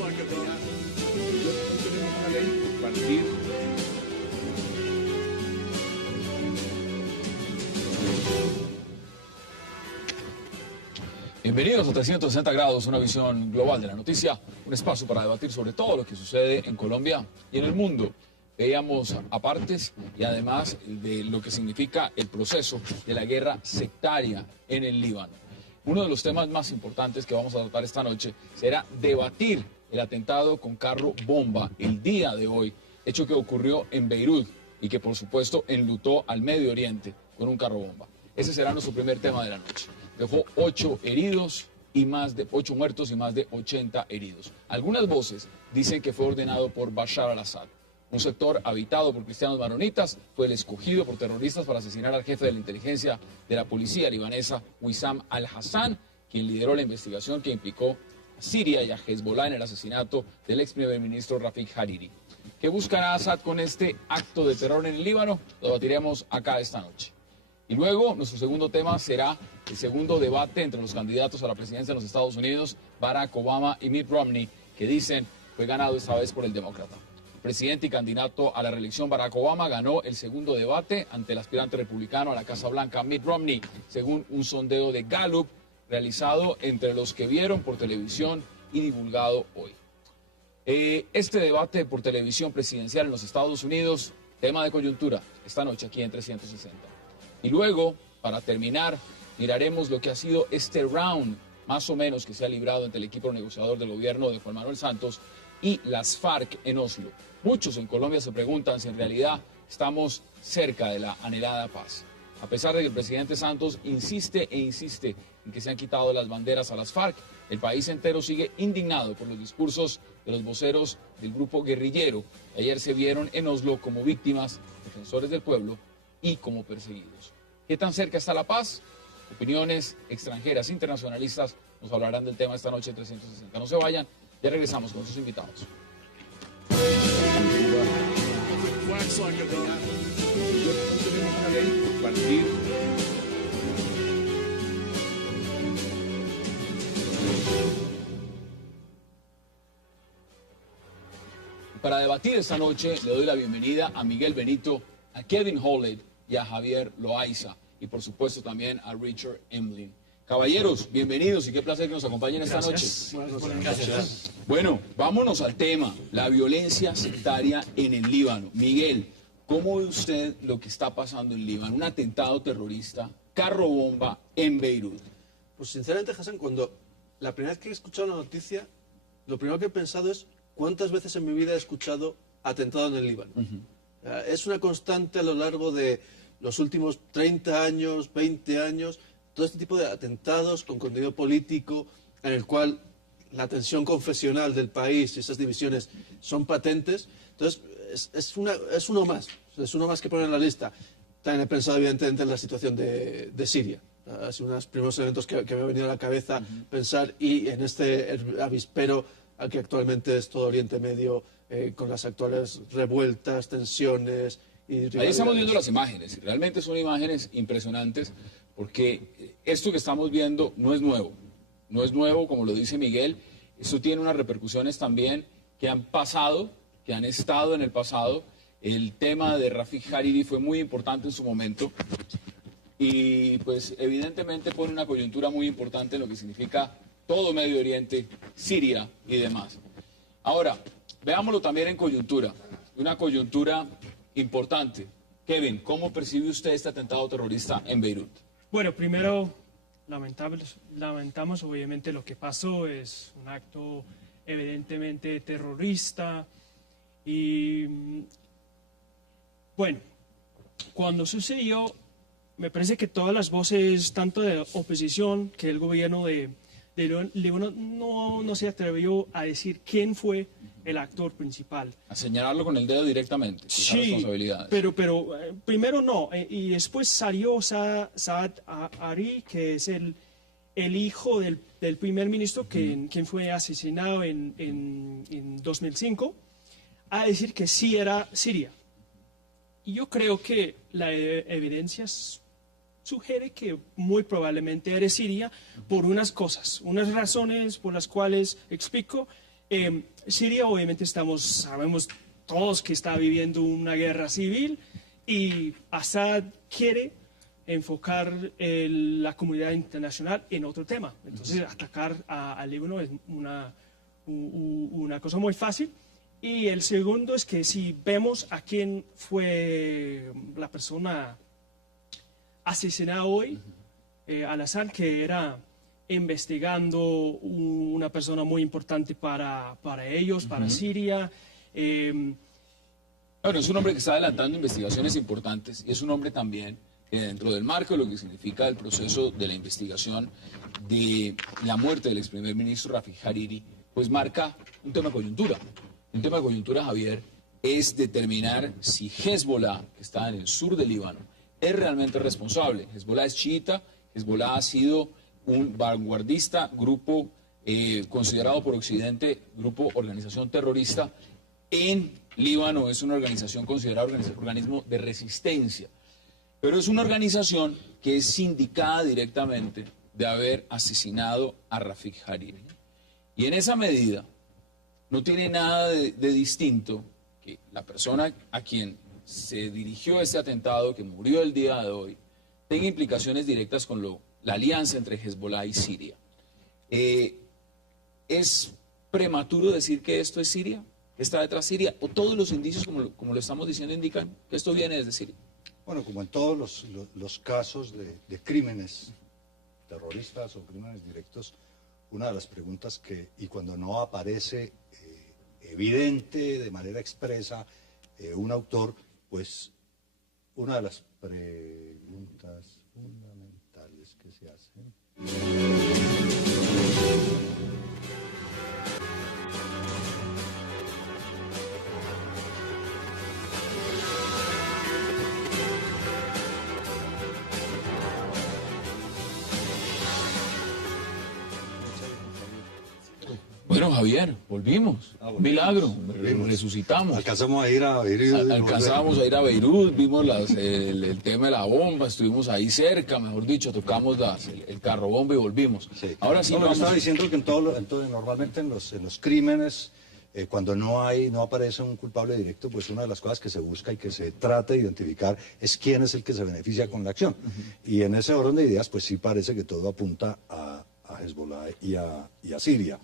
tenemos una ley compartir. Bienvenidos a 360 grados, una visión global de la noticia, un espacio para debatir sobre todo lo que sucede en Colombia y en el mundo. Veíamos apartes y además de lo que significa el proceso de la guerra sectaria en el Líbano. Uno de los temas más importantes que vamos a tratar esta noche será debatir el atentado con carro bomba el día de hoy, hecho que ocurrió en Beirut y que por supuesto enlutó al Medio Oriente con un carro bomba. Ese será nuestro primer tema de la noche. Dejó 8 heridos y más de 8 muertos y más de 80 heridos. Algunas voces dicen que fue ordenado por Bashar al-Assad. Un sector habitado por cristianos maronitas fue el escogido por terroristas para asesinar al jefe de la inteligencia de la policía libanesa, Wissam al-Hassan, quien lideró la investigación que implicó a Siria y a Hezbollah en el asesinato del ex primer ministro Rafik Hariri. ¿Qué buscará Assad con este acto de terror en el Líbano? Lo debatiremos acá esta noche. Y luego, nuestro segundo tema será el segundo debate entre los candidatos a la presidencia de los Estados Unidos, Barack Obama y Mitt Romney, que dicen fue ganado esta vez por el demócrata. El presidente y candidato a la reelección Barack Obama ganó el segundo debate ante el aspirante republicano a la Casa Blanca, Mitt Romney, según un sondeo de Gallup realizado entre los que vieron por televisión y divulgado hoy. Este debate por televisión presidencial en los Estados Unidos, tema de coyuntura, esta noche aquí en 360. Y luego, para terminar, miraremos lo que ha sido este round, más o menos, que se ha librado entre el equipo negociador del gobierno de Juan Manuel Santos y las FARC en Oslo. Muchos en Colombia se preguntan si en realidad estamos cerca de la anhelada paz. A pesar de que el presidente Santos insiste e insiste en que se han quitado las banderas a las FARC, el país entero sigue indignado por los discursos de los voceros del grupo guerrillero. Ayer se vieron en Oslo como víctimas, defensores del pueblo y como perseguidos. ¿Qué tan cerca está la paz? Opiniones extranjeras, internacionalistas nos hablarán del tema esta noche en 360. No se vayan, ya regresamos con sus invitados. Tenemos una ley compartir. Para debatir esta noche le doy la bienvenida a Miguel Benito, a Kevin Holland y a Javier Loaiza, y por supuesto también a Richard Emlin. Caballeros, bienvenidos y qué placer que nos acompañen esta noche. Gracias. Bueno, vámonos al tema, la violencia sectaria en el Líbano. Miguel, ¿cómo ve usted lo que está pasando en Líbano? Un atentado terrorista, carro bomba en Beirut. Pues sinceramente, Hassan, cuando la primera vez que he escuchado la noticia, lo primero que he pensado es cuántas veces en mi vida he escuchado atentado en el Líbano. Es una constante a lo largo de los últimos 30 años, 20 años, todo este tipo de atentados con contenido político en el cual la tensión confesional del país y esas divisiones son patentes. Entonces, es uno más que poner en la lista. También he pensado evidentemente en la situación de Siria. Ha sido uno de los primeros eventos que me ha venido a la cabeza pensar, y en este avispero al que actualmente es todo Oriente Medio, con las actuales revueltas, tensiones y rivalidades. Ahí estamos viendo las imágenes, y realmente son imágenes impresionantes, porque esto que estamos viendo no es nuevo. No es nuevo, como lo dice Miguel. Esto tiene unas repercusiones también que han pasado, que han estado en el pasado. El tema de Rafik Hariri fue muy importante en su momento y pues evidentemente pone una coyuntura muy importante en lo que significa todo Medio Oriente, Siria y demás. Ahora, veámoslo también en coyuntura, una coyuntura importante. Kevin, ¿cómo percibe usted este atentado terrorista en Beirut? Bueno, primero lamentamos obviamente lo que pasó, es un acto evidentemente terrorista y bueno, cuando sucedió me parece que todas las voces, tanto de oposición que el gobierno de Líbano no se atrevió a decir quién fue el actor principal. A señalarlo con el dedo directamente, sí, responsabilidades. pero primero no, y después salió Saad Hariri, que es el hijo del primer ministro, quien fue asesinado en 2005, a decir que sí era Siria. Y yo creo que la evidencia sugiere que muy probablemente era Siria por unas cosas, unas razones por las cuales explico. Siria, obviamente, sabemos todos que está viviendo una guerra civil y Assad quiere enfocar la comunidad internacional en otro tema. Entonces, atacar al Líbano es una cosa muy fácil. Y el segundo es que si vemos a quién fue la persona asesinada hoy, Al-Assad, que era investigando una persona muy importante para ellos, para Siria. Bueno, es un hombre que está adelantando investigaciones importantes y es un hombre también que dentro del marco de lo que significa el proceso de la investigación de la muerte del ex primer ministro Rafik Hariri, pues marca un tema de coyuntura. Un tema de coyuntura, Javier, es determinar si Hezbollah, que está en el sur del Líbano, es realmente responsable. Hezbollah es chiita, Hezbollah ha sido un vanguardista, grupo considerado por Occidente, grupo organización terrorista. En Líbano es una organización considerada organismo de resistencia, pero es una organización que es sindicada directamente de haber asesinado a Rafik Hariri. Y en esa medida no tiene nada de distinto que la persona a quien se dirigió este atentado, que murió el día de hoy, tenga implicaciones directas con la alianza entre Hezbollah y Siria. ¿Es prematuro decir que esto es Siria? ¿Que está detrás de Siria? ¿O todos los indicios, como lo estamos diciendo, indican que esto viene desde Siria? Bueno, como en todos los casos de crímenes terroristas o crímenes directos, una de las preguntas y cuando no aparece evidente, de manera expresa, un autor, pues una de las preguntas fundamentales que se hacen. Bueno, Javier, volvimos. Milagro, resucitamos. Alcanzamos a ir a Beirut. Alcanzamos a ir a Beirut, vimos el tema de la bomba, estuvimos ahí cerca, mejor dicho, tocamos el carro bomba y volvimos. Sí. Ahora sí, no, estaba diciendo que normalmente en los crímenes, cuando no aparece un culpable directo, pues una de las cosas que se busca y que se trata de identificar es quién es el que se beneficia con la acción. Y en ese orden de ideas, pues sí parece que todo apunta a Hezbollah y a Siria.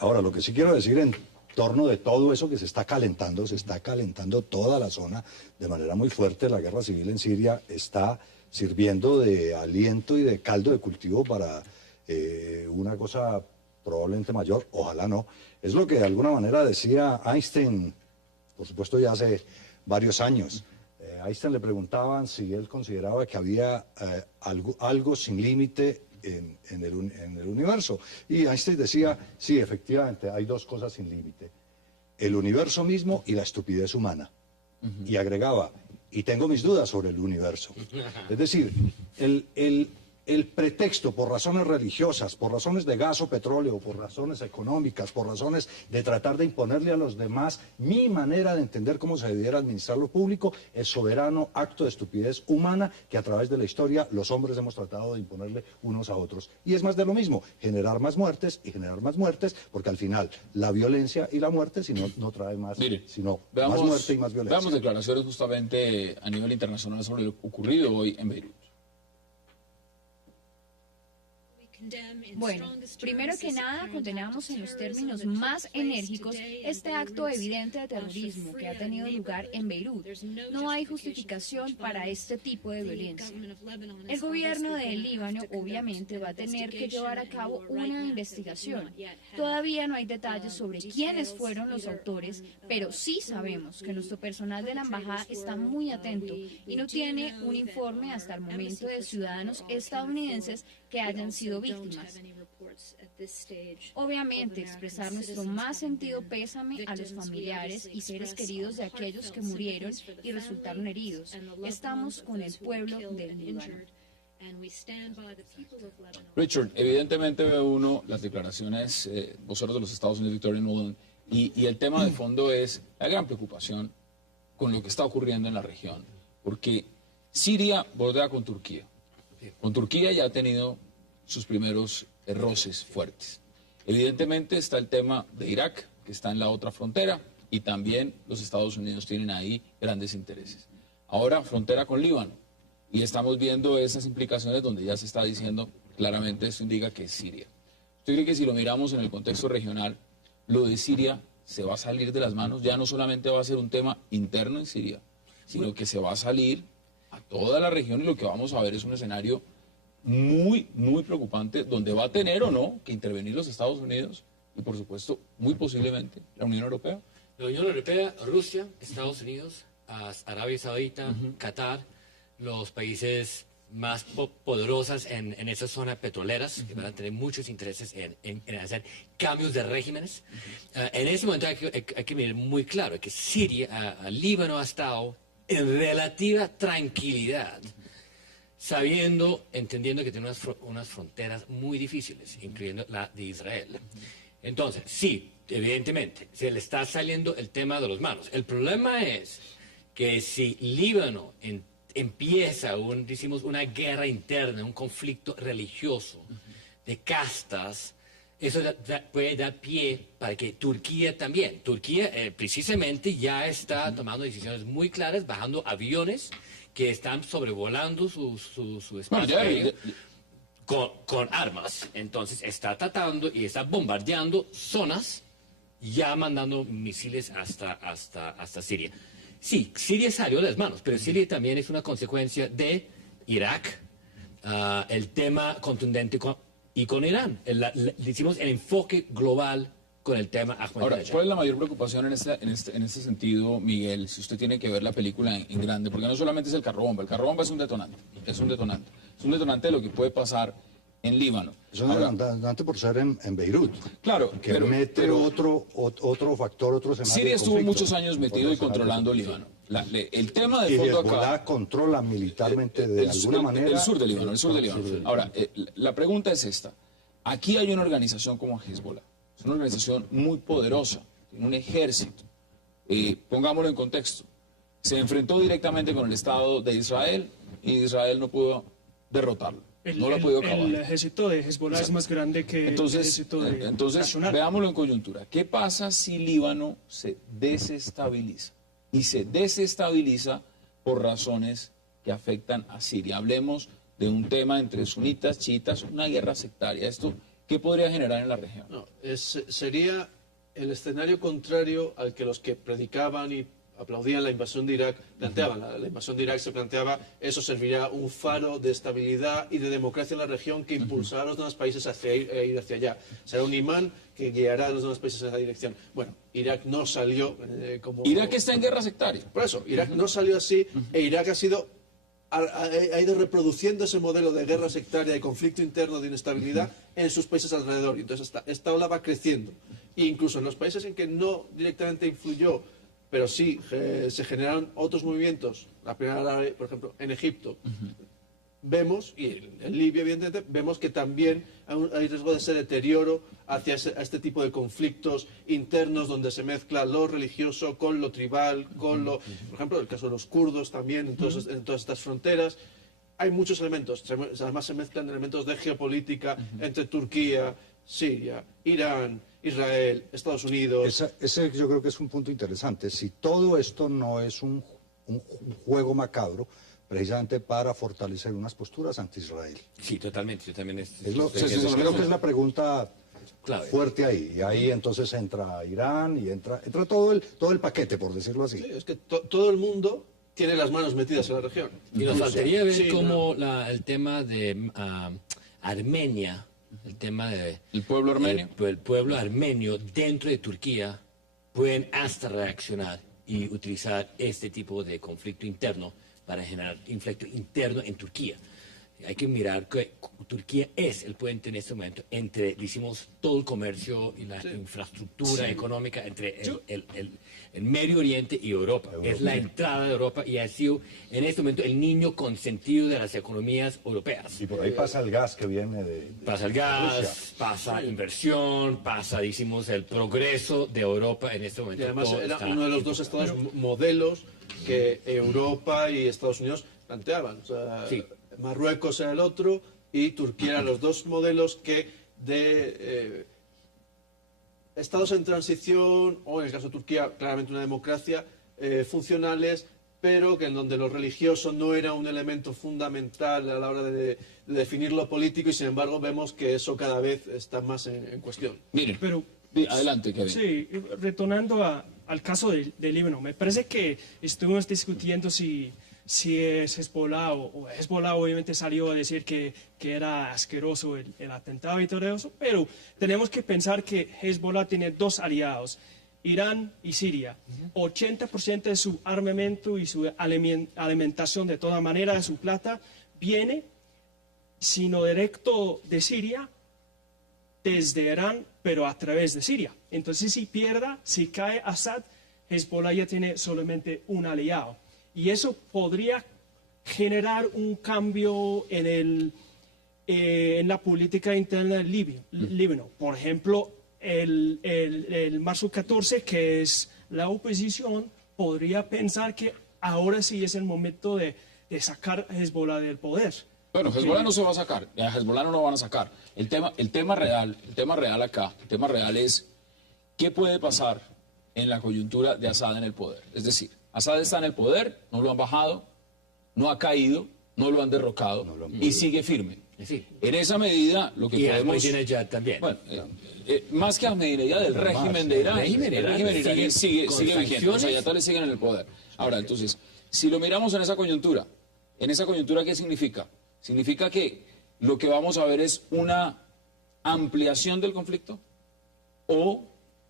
Ahora, lo que sí quiero decir en torno de todo eso que se está calentando toda la zona de manera muy fuerte. La guerra civil en Siria está sirviendo de aliento y de caldo de cultivo para una cosa probablemente mayor, ojalá no. Es lo que de alguna manera decía Einstein, por supuesto ya hace varios años. A Einstein le preguntaban si él consideraba que había algo sin límite en el universo. Y Einstein decía, sí, efectivamente, hay dos cosas sin límite: el universo mismo y la estupidez humana. Y agregaba, y tengo mis dudas sobre el universo. Es decir, el pretexto por razones religiosas, por razones de gas o petróleo, por razones económicas, por razones de tratar de imponerle a los demás mi manera de entender cómo se debiera administrar lo público, es soberano acto de estupidez humana que a través de la historia los hombres hemos tratado de imponerle unos a otros. Y es más de lo mismo, generar más muertes y generar más muertes, porque al final la violencia y la muerte no trae más, sino más muerte y más violencia. Veamos declaraciones justamente a nivel internacional sobre lo ocurrido hoy en Beirut. Bueno, primero que nada, condenamos en los términos más enérgicos este acto evidente de terrorismo que ha tenido lugar en Beirut. No hay justificación para este tipo de violencia. El gobierno del Líbano obviamente va a tener que llevar a cabo una investigación. Todavía no hay detalles sobre quiénes fueron los autores, pero sí sabemos que nuestro personal de la embajada está muy atento y no tiene un informe hasta el momento de ciudadanos estadounidenses que hayan sido víctimas. Obviamente, expresar nuestro más sentido pésame a los familiares y seres queridos de aquellos que murieron y resultaron heridos. Estamos con el pueblo del Líbano. Richard, evidentemente ve uno las declaraciones voceros de los Estados Unidos, Victoria Nuland, y el tema de fondo es la gran preocupación con lo que está ocurriendo en la región, porque Siria bordea con Turquía. Con Turquía ya ha tenido sus primeros roces fuertes. Evidentemente está el tema de Irak, que está en la otra frontera, y también los Estados Unidos tienen ahí grandes intereses. Ahora, frontera con Líbano, y estamos viendo esas implicaciones donde ya se está diciendo claramente, esto indica que es Siria. ¿Usted cree que si lo miramos en el contexto regional, lo de Siria se va a salir de las manos? Ya no solamente va a ser un tema interno en Siria, sino que se va a salir a toda la región, y lo que vamos a ver es un escenario muy, muy preocupante, donde va a tener o no que intervenir los Estados Unidos y, por supuesto, muy posiblemente la Unión Europea. La Unión Europea, Rusia, Estados Unidos, Arabia Saudita, Qatar, los países más poderosos en esas zonas petroleras, que van a tener muchos intereses en hacer cambios de regímenes. En ese momento hay que mirar muy claro que Siria, Líbano ha estado en relativa tranquilidad, entendiendo que tiene unas fronteras muy difíciles, incluyendo la de Israel. Entonces, sí, evidentemente, se le está saliendo el tema de las manos. El problema es que si Líbano empieza una guerra interna, un conflicto religioso de castas, eso puede dar pie para que Turquía también. Turquía precisamente ya está tomando decisiones muy claras, bajando aviones que están sobrevolando su espacio aéreo con armas. Entonces está tratando y está bombardeando zonas, ya mandando misiles hasta Siria. Sí, Siria salió de las manos, pero Siria también es una consecuencia de Irak, el tema contundente con Irán. Hicimos el enfoque global con el tema Ahmadinejad. Ahora, ¿cuál es la mayor preocupación en este sentido, Miguel, si usted tiene que ver la película en grande? Porque no solamente es el carro bomba es un detonante, es un detonante de lo que puede pasar en Líbano. Es un detonante por ser en Beirut. Claro, que mete otro factor, otro escenario. Siria estuvo muchos años metido y controlando Líbano. El tema de fondo acá... controla militarmente de alguna manera... El sur de Líbano, Ahora, la pregunta es esta. Aquí hay una organización como Hezbollah. Es una organización muy poderosa, tiene un ejército. Pongámoslo en contexto. Se enfrentó directamente con el Estado de Israel y Israel no pudo derrotarlo. No lo ha podido acabar. El ejército de Hezbollah es más grande que el ejército de nacional. Veámoslo en coyuntura. ¿Qué pasa si Líbano se desestabiliza? Y se desestabiliza por razones que afectan a Siria. Hablemos de un tema entre sunitas, chiitas, una guerra sectaria. ¿Esto qué podría generar en la región? No, sería el escenario contrario al que los que predicaban y aplaudían la invasión de Irak planteaban. La invasión de Irak se planteaba, eso servirá un faro de estabilidad y de democracia en la región que impulsará a los demás países a ir hacia allá. Será un imán que guiará a los demás países en esa dirección. Bueno, Irak no salió como... Irak está en guerra sectaria. Por eso, Irak no salió así, e Irak ha ido reproduciendo ese modelo de guerra sectaria, de conflicto interno, de inestabilidad en sus países alrededor. Y entonces esta ola va creciendo. E incluso en los países en que no directamente influyó, pero sí se generaron otros movimientos, la primera árabe, por ejemplo, en Egipto, vemos, y en Libia evidentemente, vemos que también hay riesgo de ese deterioro hacia este tipo de conflictos internos donde se mezcla lo religioso con lo tribal, con lo... Por ejemplo, el caso de los kurdos también, en todas estas fronteras. Hay muchos elementos, además se mezclan elementos de geopolítica entre Turquía, Siria, Irán, Israel, Estados Unidos. Ese yo creo que es un punto interesante. Si todo esto no es un juego macabro, precisamente para fortalecer unas posturas anti-Israel. Sí, totalmente. Yo también creo que es la pregunta clave, fuerte ahí. Y ahí entonces entra Irán y entra todo el paquete, por decirlo así. Sí, es que todo el mundo tiene las manos metidas en la región. Y nos faltaría ver cómo el tema de Armenia, el tema de... ¿El pueblo armenio? El pueblo armenio dentro de Turquía pueden hasta reaccionar y utilizar este tipo de conflicto interno para generar conflicto interno en Turquía. Hay que mirar que Turquía es el puente en este momento entre, decimos, todo el comercio y la infraestructura económica entre el Medio Oriente y Europa. Es la entrada de Europa y ha sido en este momento el niño consentido de las economías europeas. Y por ahí pasa el gas que viene de pasa el gas, Rusia. Pasa inversión, pasa, decimos, el progreso de Europa en este momento. Y además era uno de los dos estados modelos que Europa y Estados Unidos planteaban. O sea, Marruecos era el otro y Turquía eran los dos modelos que estados en transición, o en el caso de Turquía, claramente una democracia, funcionales, pero que en donde lo religioso no era un elemento fundamental a la hora de definir lo político, y sin embargo vemos que eso cada vez está más en cuestión. Miren, Pero adelante, Kevin. sí, retornando al caso del Líbano, me parece que estuvimos discutiendo si es Hezbollah, o Hezbollah obviamente salió a decir que era asqueroso el atentado y todo eso, pero tenemos que pensar que Hezbollah tiene dos aliados, Irán y Siria. 80% de su armamento y su alimentación, de toda manera, de su plata, viene, sino directo de Siria, desde Irán, pero a través de Siria. Entonces, si cae Assad, Hezbollah ya tiene solamente un aliado. Y eso podría generar un cambio en la política interna del Líbano. Por ejemplo, el marzo 14, que es la oposición, podría pensar que ahora sí es el momento de sacar a Hezbollah del poder. Bueno, Hezbollah no se va a sacar, a Hezbollah no lo van a sacar. El tema real es qué puede pasar en la coyuntura de Assad en el poder. Es decir, Assad está en el poder, no lo han bajado, no ha caído, no lo han derrocado y sigue firme. Sí. En esa medida, lo que Y podemos... Ahmadinejad también. Bueno, más que Ahmadinejad, del régimen de Irán. El régimen iraní sigue vigente, los ayatolás siguen en el poder. Ahora, entonces, si lo miramos en esa coyuntura, ¿qué significa? Significa que lo que vamos a ver es una ampliación del conflicto, o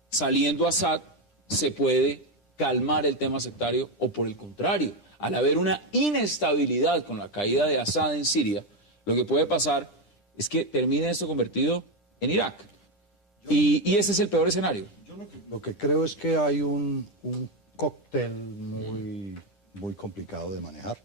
saliendo Assad se puede calmar el tema sectario, o por el contrario, al haber una inestabilidad con la caída de Assad en Siria, lo que puede pasar es que termine esto convertido en Irak. Y ese es el peor escenario. Yo lo que creo es que hay un cóctel muy complicado de manejar,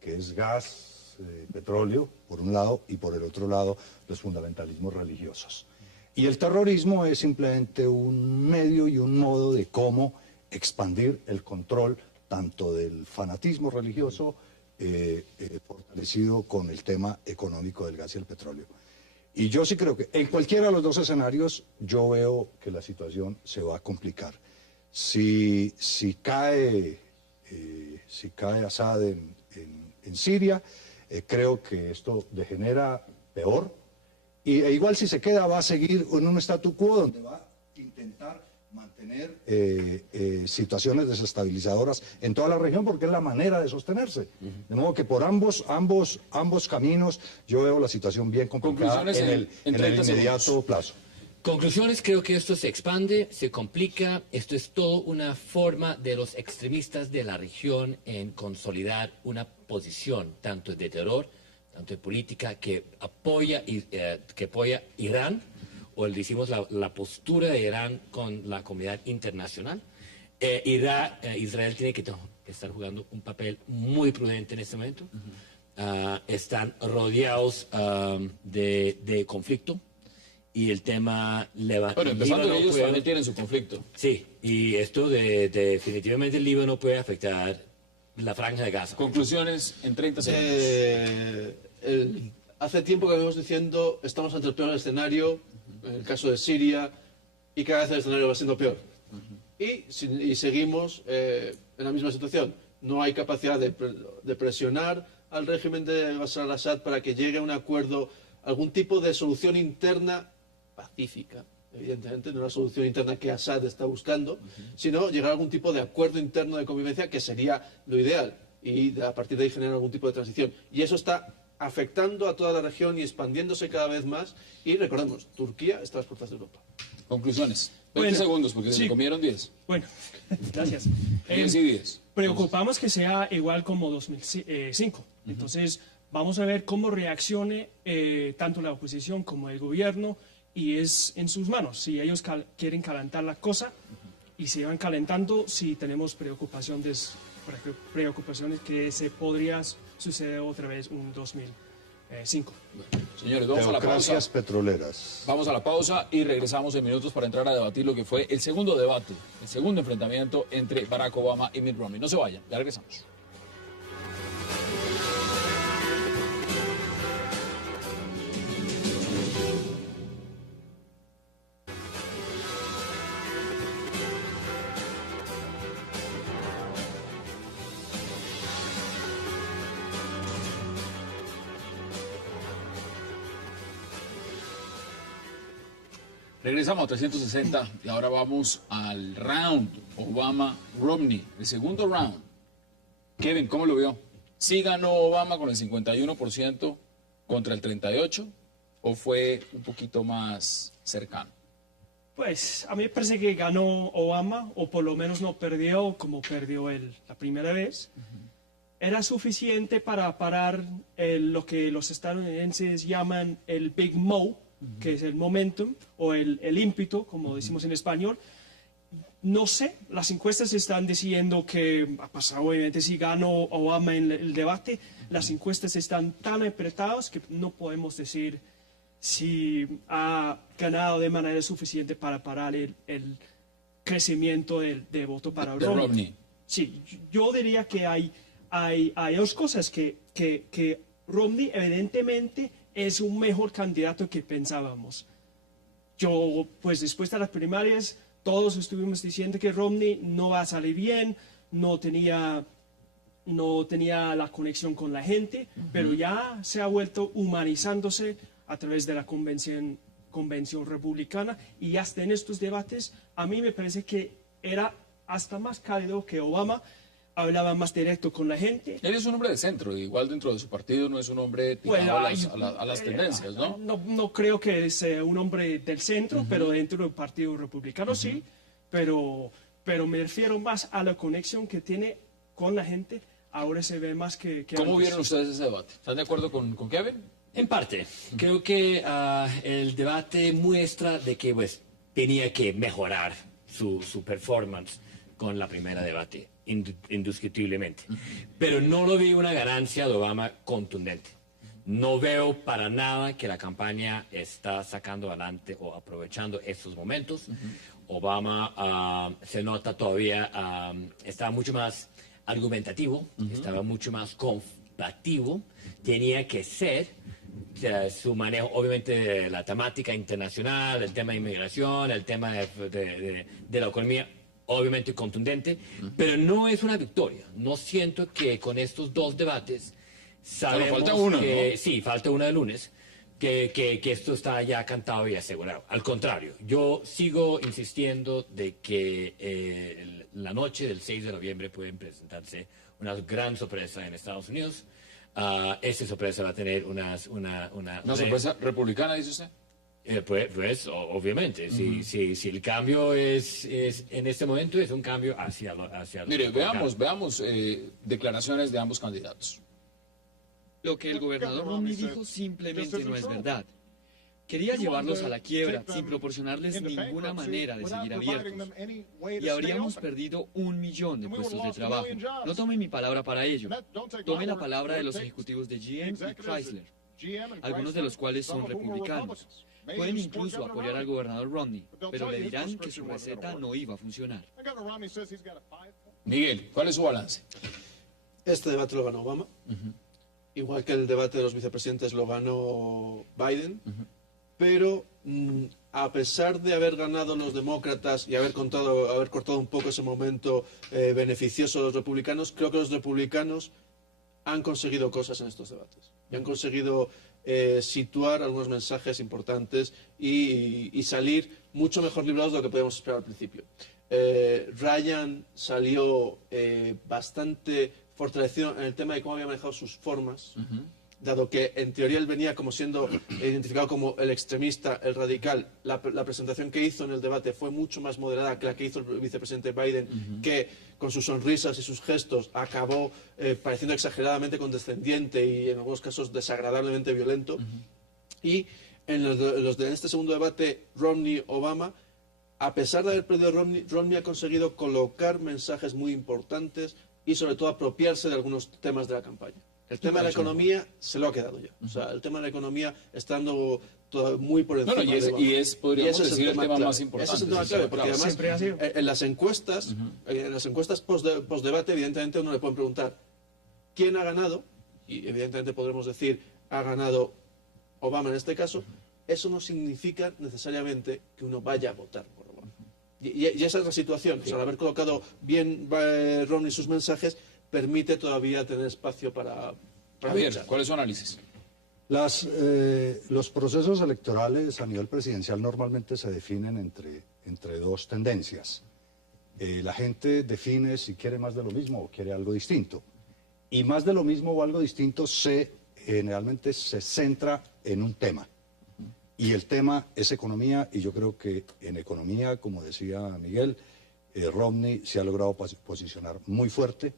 que es gas, petróleo, por un lado, y por el otro lado, los fundamentalismos religiosos. Y el terrorismo es simplemente un medio y un modo de cómo expandir el control tanto del fanatismo religioso fortalecido con el tema económico del gas y el petróleo. Y yo sí creo que en cualquiera de los dos escenarios yo veo que la situación se va a complicar. Si cae Assad en Siria, creo que esto degenera peor. E igual si se queda va a seguir en un statu quo donde va a intentar mantener situaciones desestabilizadoras en toda la región, porque es la manera de sostenerse. De modo que por ambos caminos yo veo la situación bien complicada en el inmediato plazo. Conclusiones, creo que esto se expande, se complica, esto es todo una forma de los extremistas de la región en consolidar una posición tanto de terror, tanto de política, que apoya Irán, o decimos la postura de Irán con la comunidad internacional. Israel tiene que estar jugando un papel muy prudente en este momento. Están rodeados de conflicto. Y el tema Bueno, empezando ellos también tienen su conflicto. Sí, y esto definitivamente el Líbano puede afectar la franja de Gaza. Conclusiones en 30 segundos. Hace tiempo que venimos diciendo, estamos ante el peor escenario, en el caso de Siria, y cada vez el escenario va siendo peor. Y seguimos en la misma situación. No hay capacidad de presionar al régimen de Bashar al-Assad para que llegue a un acuerdo, algún tipo de solución interna pacífica, evidentemente, no una solución interna que Assad está buscando, sino llegar a algún tipo de acuerdo interno de convivencia, que sería lo ideal, y a partir de ahí generar algún tipo de transición. Y eso está afectando a toda la región y expandiéndose cada vez más. Y recordemos, Turquía está a las puertas de Europa. Conclusiones. 20 segundos, porque se comieron 10. Bueno, gracias. 10 y 10. Preocupamos que sea igual como 2005. Entonces, vamos a ver cómo reaccione tanto la oposición como el gobierno, y es en sus manos. Si ellos quieren calentar la cosa y se van calentando, si tenemos preocupaciones que se podría suceder otra vez un 2005. Señores, vamos a la pausa. Democracias petroleras. Vamos a la pausa y regresamos en minutos para entrar a debatir lo que fue el segundo debate, el segundo enfrentamiento entre Barack Obama y Mitt Romney. No se vayan, ya regresamos. Regresamos a 360 y ahora vamos al round Obama-Romney, el segundo round. Kevin, ¿cómo lo vio? ¿Sí ganó Obama con el 51% contra el 38% o fue un poquito más cercano? Pues a mí me parece que ganó Obama, o por lo menos no perdió como perdió él la primera vez. Era suficiente para parar lo que los estadounidenses llaman el Big Mo, que es el momentum o el ímpetu, como decimos en español. No sé, las encuestas están diciendo que ha pasado, obviamente, si ganó Obama en el debate. Las encuestas están tan apretadas que no podemos decir si ha ganado de manera suficiente para parar el crecimiento de voto para Romney. Sí, yo diría que hay dos cosas, que Romney evidentemente es un mejor candidato que pensábamos. Yo, pues después de las primarias, todos estuvimos diciendo que Romney no va a salir bien, no tenía la conexión con la gente, pero ya se ha vuelto humanizándose a través de la convención republicana, y hasta en estos debates a mí me parece que era hasta más cálido que Obama, hablaba más directo con la gente. Él es un hombre de centro, igual dentro de su partido no es un hombre tirado a las tendencias, ¿no? No creo que sea un hombre del centro, pero dentro del Partido Republicano sí, pero me refiero más a la conexión que tiene con la gente. Ahora se ve más que ¿Cómo antes. vieron ustedes ese debate? ¿Están de acuerdo con Kevin? En parte. Creo que el debate muestra de que pues, tenía que mejorar su performance con la primera debate, indiscutiblemente. Pero no lo vi una ganancia de Obama contundente. No veo para nada que la campaña está sacando adelante o aprovechando estos momentos. Obama se nota todavía, estaba mucho más argumentativo, estaba mucho más combativo, tenía que ser su manejo, obviamente, de la temática internacional, el tema de inmigración, el tema de la economía, obviamente contundente, pero no es una victoria. No siento que con estos dos debates sabemos falta uno, que, ¿no? Sí, falta uno de lunes, que esto está ya cantado y asegurado. Al contrario, yo sigo insistiendo de que la noche del 6 de noviembre pueden presentarse una gran sorpresa en Estados Unidos. Esta sorpresa va a tener una sorpresa republicana, dice usted. Pues obviamente, si el cambio es en este momento es un cambio hacia Mire, veamos declaraciones de ambos candidatos. Lo que el gobernador Romney dijo simplemente no es verdad. Quería llevarlos a la quiebra sin proporcionarles ninguna manera de seguir abiertos. Y habríamos perdido 1 millón de puestos de trabajo. No tome mi palabra para ello. Tome la palabra de los ejecutivos de GM y Chrysler, algunos de los cuales son republicanos. Pueden incluso apoyar al gobernador Romney, pero le dirán que su receta no iba a funcionar. Miguel, ¿cuál es su balance? Este debate lo ganó Obama. Igual que el debate de los vicepresidentes lo ganó Biden. Pero a pesar de haber ganado los demócratas y haber cortado un poco ese momento beneficioso a los republicanos, creo que los republicanos han conseguido cosas en estos debates. Y han conseguido situar algunos mensajes importantes y salir mucho mejor librados de lo que podíamos esperar al principio. Ryan salió bastante fortalecido en el tema de cómo había manejado sus formas, dado que en teoría él venía como siendo identificado como el extremista, el radical. La presentación que hizo en el debate fue mucho más moderada que la que hizo el vicepresidente Biden, que con sus sonrisas y sus gestos acabó pareciendo exageradamente condescendiente y en algunos casos desagradablemente violento. Y en este segundo debate, Romney-Obama, a pesar de haber perdido Romney ha conseguido colocar mensajes muy importantes y sobre todo apropiarse de algunos temas de la campaña. El tema de la economía se lo ha quedado ya. O sea, el tema de la economía está andando muy por encima. Podríamos decir, el tema más importante. Ese es el tema clave, porque además en las encuestas post-debate, evidentemente uno le puede preguntar quién ha ganado, y evidentemente podremos decir ha ganado Obama en este caso. Eso no significa necesariamente que uno vaya a votar por Obama. Y esa es la situación. O sea, al haber colocado bien Romney sus mensajes, permite todavía tener espacio para Javier, luchar. ¿cuál es su análisis? Los procesos electorales a nivel presidencial normalmente se definen entre dos tendencias. La gente define si quiere más de lo mismo o quiere algo distinto. Y más de lo mismo o algo distinto generalmente se centra en un tema. Y el tema es economía, y yo creo que en economía, como decía Miguel, Romney se ha logrado posicionar muy fuerte.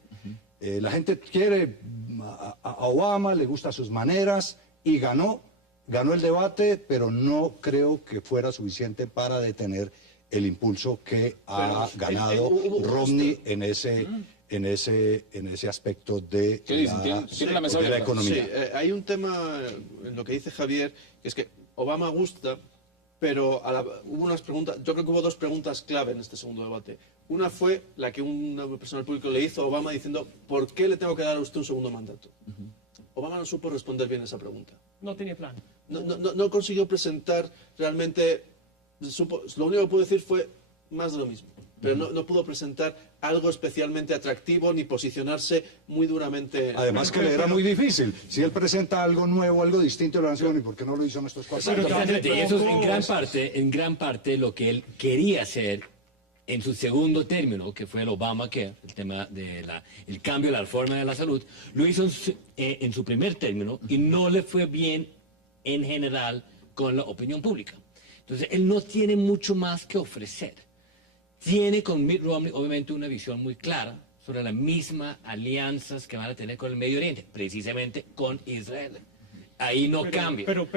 La gente quiere a Obama, le gustan sus maneras, y ganó el debate, pero no creo que fuera suficiente para detener el impulso que ha ganado Romney en ese aspecto de la economía. Sí, hay un tema en lo que dice Javier, que es que Obama gusta, pero hubo unas preguntas, yo creo que hubo dos preguntas clave en este segundo debate. Una fue la que una persona del público le hizo a Obama diciendo, ¿por qué le tengo que dar a usted un segundo mandato? Obama no supo responder bien esa pregunta. No tenía plan. No consiguió presentar realmente, lo único que pudo decir fue más de lo mismo. Pero no pudo presentar algo especialmente atractivo ni posicionarse muy duramente. Además que le era muy difícil. Si él presenta algo nuevo, algo distinto, le van a decir, ¿y por qué no lo hizo en estos 4 años? Y eso es en gran parte lo que él quería hacer en su segundo término, que fue el Obamacare, el tema el cambio de la reforma de la salud. Lo hizo en su primer término y no le fue bien en general con la opinión pública. Entonces, él no tiene mucho más que ofrecer. Tiene con Mitt Romney, obviamente, una visión muy clara sobre las mismas alianzas que van a tener con el Medio Oriente, precisamente con Israel. Ahí no cambia. Pero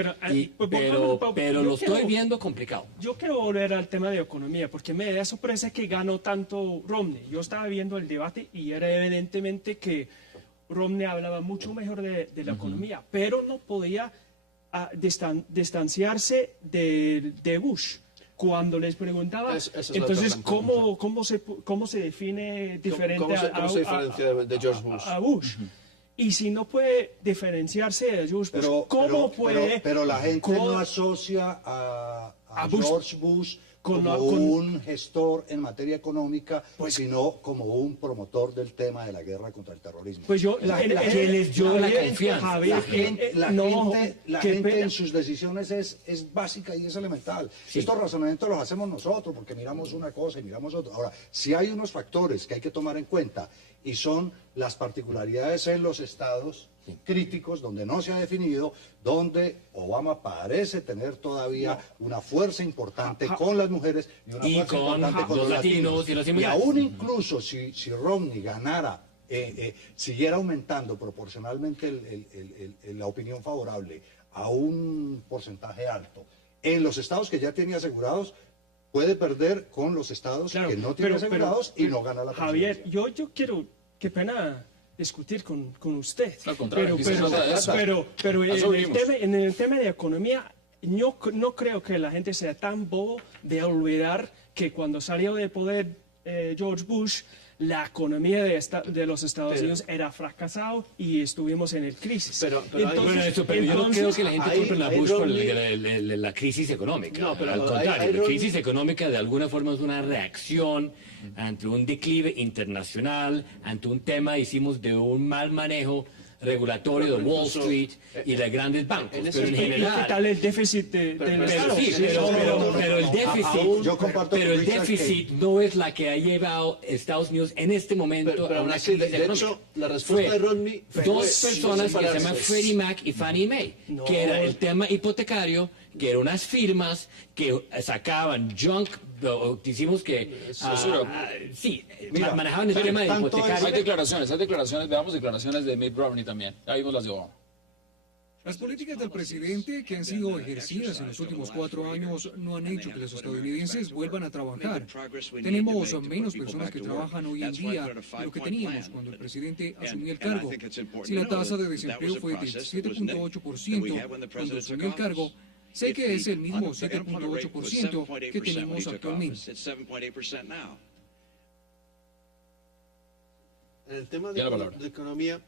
lo estoy viendo complicado. Yo quiero volver al tema de economía, porque me da sorpresa que ganó tanto Romney. Yo estaba viendo el debate y era evidentemente que Romney hablaba mucho mejor de la economía, pero no podía distanciarse de Bush. Cuando les preguntaba, entonces, ¿cómo se define diferente ¿Cómo se diferencia de George Bush? A Bush? Y si no puede diferenciarse de George Bush, ¿cómo puede...? Pero la gente no asocia a George Bush como un gestor en materia económica, sino como un promotor del tema de la guerra contra el terrorismo. Pues yo, que les dio la confianza. La gente en sus decisiones es básica y es elemental. Sí. Estos razonamientos los hacemos nosotros porque miramos una cosa y miramos otra. Ahora, si hay unos factores que hay que tomar en cuenta y son las particularidades en los estados críticos, donde no se ha definido, donde Obama parece tener todavía una fuerza importante con las mujeres y una fuerza importante con los latinos. Y aún incluso si Romney ganara, siguiera aumentando proporcionalmente la opinión favorable a un porcentaje alto, en los estados que ya tenía asegurados, puede perder con los estados que no tienen asegurados y no gana la presidencia. Javier, yo quiero, qué pena discutir con usted, al contrario, pero en el tema de economía, yo no creo que la gente sea tan bobo de olvidar que cuando salió de poder George Bush, la economía de los Estados Unidos era fracasado y estuvimos en el crisis. Pero yo no creo que la gente compre a Bush por la crisis económica. No, pero al contrario, la crisis económica de alguna forma es una reacción ante un declive internacional, ante un tema, hicimos, de un mal manejo regulatorio de Wall Street y de grandes bancos. Pero en general, ¿qué tal el déficit del Estado? Pero el déficit no es la que ha llevado Estados Unidos en este momento a una crisis de hecho, la respuesta de Romney fue dos personas que se llaman Freddie Mac y Fannie Mae, que era el tema hipotecario, que eran unas firmas que sacaban junk, decimos que manejaban el tema de hipotecario. Hay declaraciones, veamos declaraciones de Mitt Romney también. Ahí vimos las de Obama. Las políticas del presidente que han sido ejercidas en los últimos 4 años no han hecho que los estadounidenses vuelvan a trabajar. Tenemos menos personas que trabajan hoy en día de lo que teníamos cuando el presidente asumió el cargo. Si la tasa de desempleo fue del 7.8% cuando asumió el cargo, sé que es el mismo 7.8% que tenemos actualmente. En el tema de economía,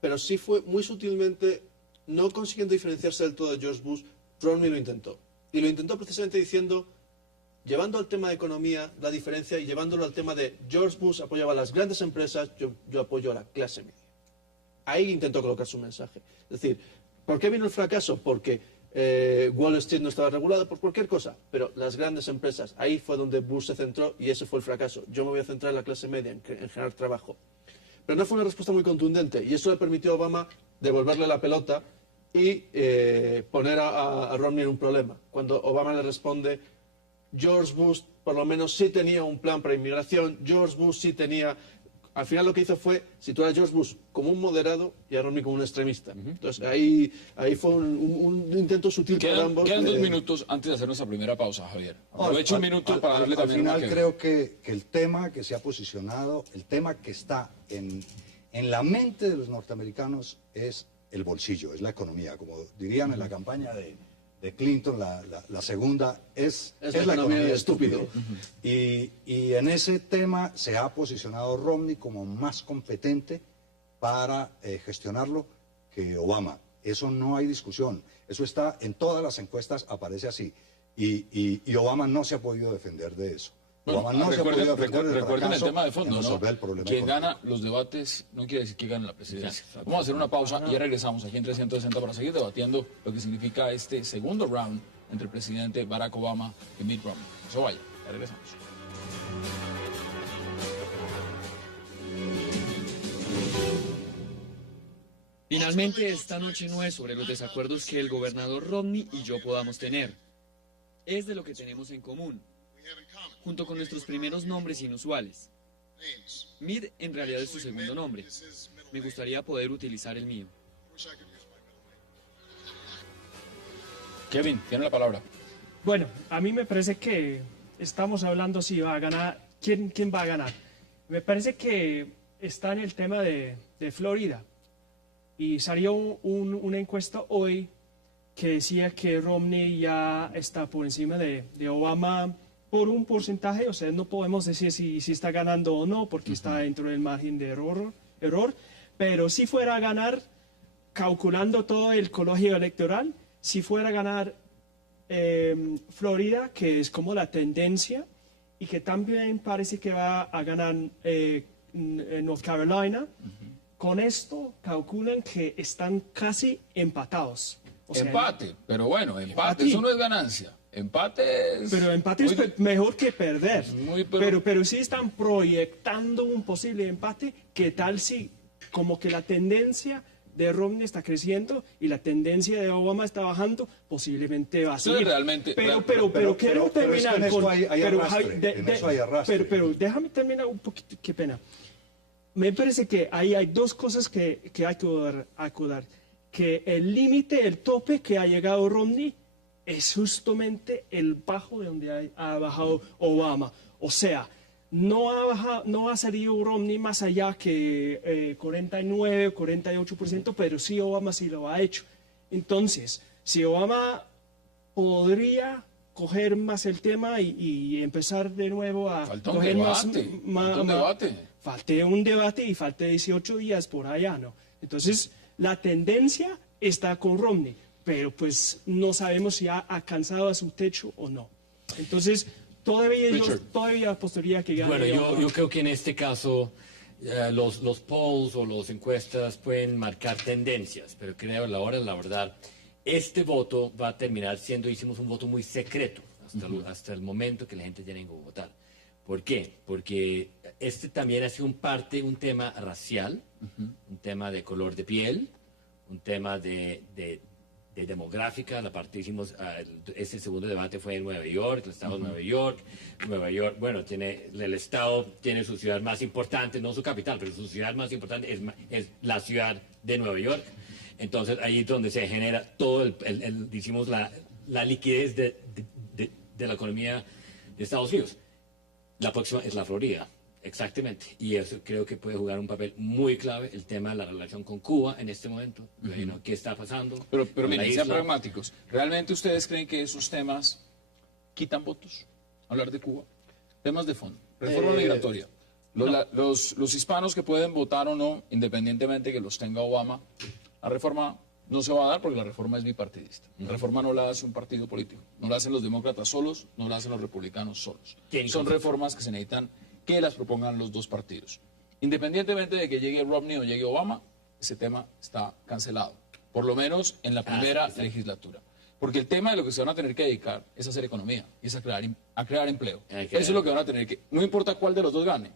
pero sí fue muy sutilmente, no consiguiendo diferenciarse del todo de George Bush, Romney lo intentó. Y lo intentó precisamente diciendo, llevando al tema de economía la diferencia y llevándolo al tema de George Bush apoyaba a las grandes empresas, yo apoyo a la clase media. Ahí intentó colocar su mensaje. Es decir, ¿Por qué vino el fracaso? Porque Wall Street no estaba regulado, por cualquier cosa. Pero las grandes empresas, ahí fue donde Bush se centró y ese fue el fracaso. Yo me voy a centrar en la clase media, en generar trabajo. Pero no fue una respuesta muy contundente y eso le permitió a Obama devolverle la pelota y poner a Romney en un problema. Cuando Obama le responde, George Bush por lo menos sí tenía un plan para inmigración, George Bush sí tenía... Al final lo que hizo fue situar a George Bush como un moderado y a Romney como un extremista. Entonces ahí fue un intento sutil para ambos. Quedan 2 minutos antes de hacer nuestra primera pausa, Javier. Aprovecho un minuto para darle también... Al final creo que el tema que se ha posicionado, el tema que está en la mente de los norteamericanos es el bolsillo, es la economía. Como dirían en la campaña de Clinton, la segunda es la economía de estúpido. Y en ese tema se ha posicionado Romney como más competente para gestionarlo que Obama. Eso no hay discusión. Eso está en todas las encuestas, aparece así. Y Obama no se ha podido defender de eso. Bueno, recuerden el tema de fondo, ¿no? Quien gana los debates no quiere decir que gane la presidencia. Vamos a hacer una pausa y ya regresamos aquí en 360 para seguir debatiendo lo que significa este segundo round entre el presidente Barack Obama y Mitt Romney. Eso vaya, ya regresamos. Finalmente, esta noche no es sobre los desacuerdos que el gobernador Romney y yo podamos tener. Es de lo que tenemos en común, junto con nuestros primeros nombres inusuales. Mitt en realidad es su segundo nombre. Me gustaría poder utilizar el mío. Kevin, tiene la palabra. Bueno, a mí me parece que estamos hablando si va a ganar, quién va a ganar. Me parece que está en el tema de Florida. Y salió una encuesta hoy que decía que Romney ya está por encima de Obama por un porcentaje. O sea, no podemos decir si está ganando o no, porque está dentro del margen de error. Pero si fuera a ganar, calculando todo el colegio electoral, si fuera a ganar Florida, que es como la tendencia, y que también parece que va a ganar North Carolina, con esto calculan que están casi empatados. O sea, empate, pero bueno, empate, eso no es ganancia. Empate es... Pero empate es mejor que perder. Pero sí están proyectando un posible empate. ¿Qué tal si como que la tendencia de Romney está creciendo y la tendencia de Obama está bajando? Posiblemente va a seguir. Pero quiero terminar con... Pero déjame terminar un poquito, qué pena. Me parece que ahí hay dos cosas que hay que acordar. Que el límite, el tope que ha llegado Romney es justamente el bajo de donde ha bajado Obama. O sea, no ha salido Romney más allá que 49 o 48%, pero sí Obama sí lo ha hecho. Entonces, si Obama podría coger más el tema y empezar de nuevo a falta un coger debate. Falté un debate y falté 18 días por allá, ¿no? Entonces, la tendencia está con Romney, pero pues no sabemos si ha alcanzado a su techo o no. Entonces, todavía apostaría que gane. Bueno, yo creo que en este caso los polls o las encuestas pueden marcar tendencias, pero creo a la hora de la verdad, este voto va a terminar siendo, hicimos un voto muy secreto hasta el momento que la gente tiene que votar. ¿Por qué? Porque este también ha sido un tema racial, un tema de color de piel, un tema de demográfica. La parte hicimos, ese segundo debate fue en Nueva York, el estado de Nueva York. Nueva York, bueno, el estado tiene su ciudad más importante, no su capital, pero su ciudad más importante es la ciudad de Nueva York. Entonces ahí es donde se genera todo decimos la liquidez de la economía de Estados Unidos. La próxima es la Florida, exactamente. Y eso creo que puede jugar un papel muy clave, el tema de la relación con Cuba en este momento. ¿Qué está pasando? Pero miren, sean pragmáticos. ¿Realmente ustedes creen que esos temas quitan votos? Hablar de Cuba. Temas de fondo. Reforma migratoria. Los hispanos que pueden votar o no, independientemente que los tenga Obama, la reforma no se va a dar porque la reforma es bipartidista. La reforma no la hace un partido político. No la hacen los demócratas solos, no la hacen los republicanos solos. Son reformas que se necesitan que las propongan los dos partidos. Independientemente de que llegue Romney o llegue Obama, ese tema está cancelado. por lo menos en la primera legislatura. Porque el tema de lo que se van a tener que dedicar es a hacer economía y es a crear empleo. Eso es lo que van a tener que... No importa cuál de los dos gane.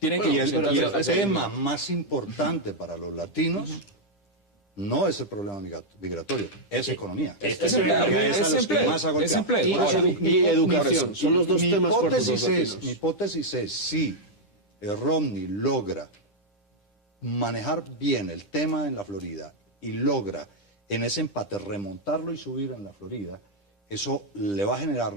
Tienen que... Y el tema más importante para los latinos no es el problema migratorio, es economía. Es empleo. Y educación. Son los dos temas fuertes. Mi hipótesis es, si Romney logra manejar bien el tema en la Florida y logra en ese empate remontarlo y subir en la Florida, eso le va a generar,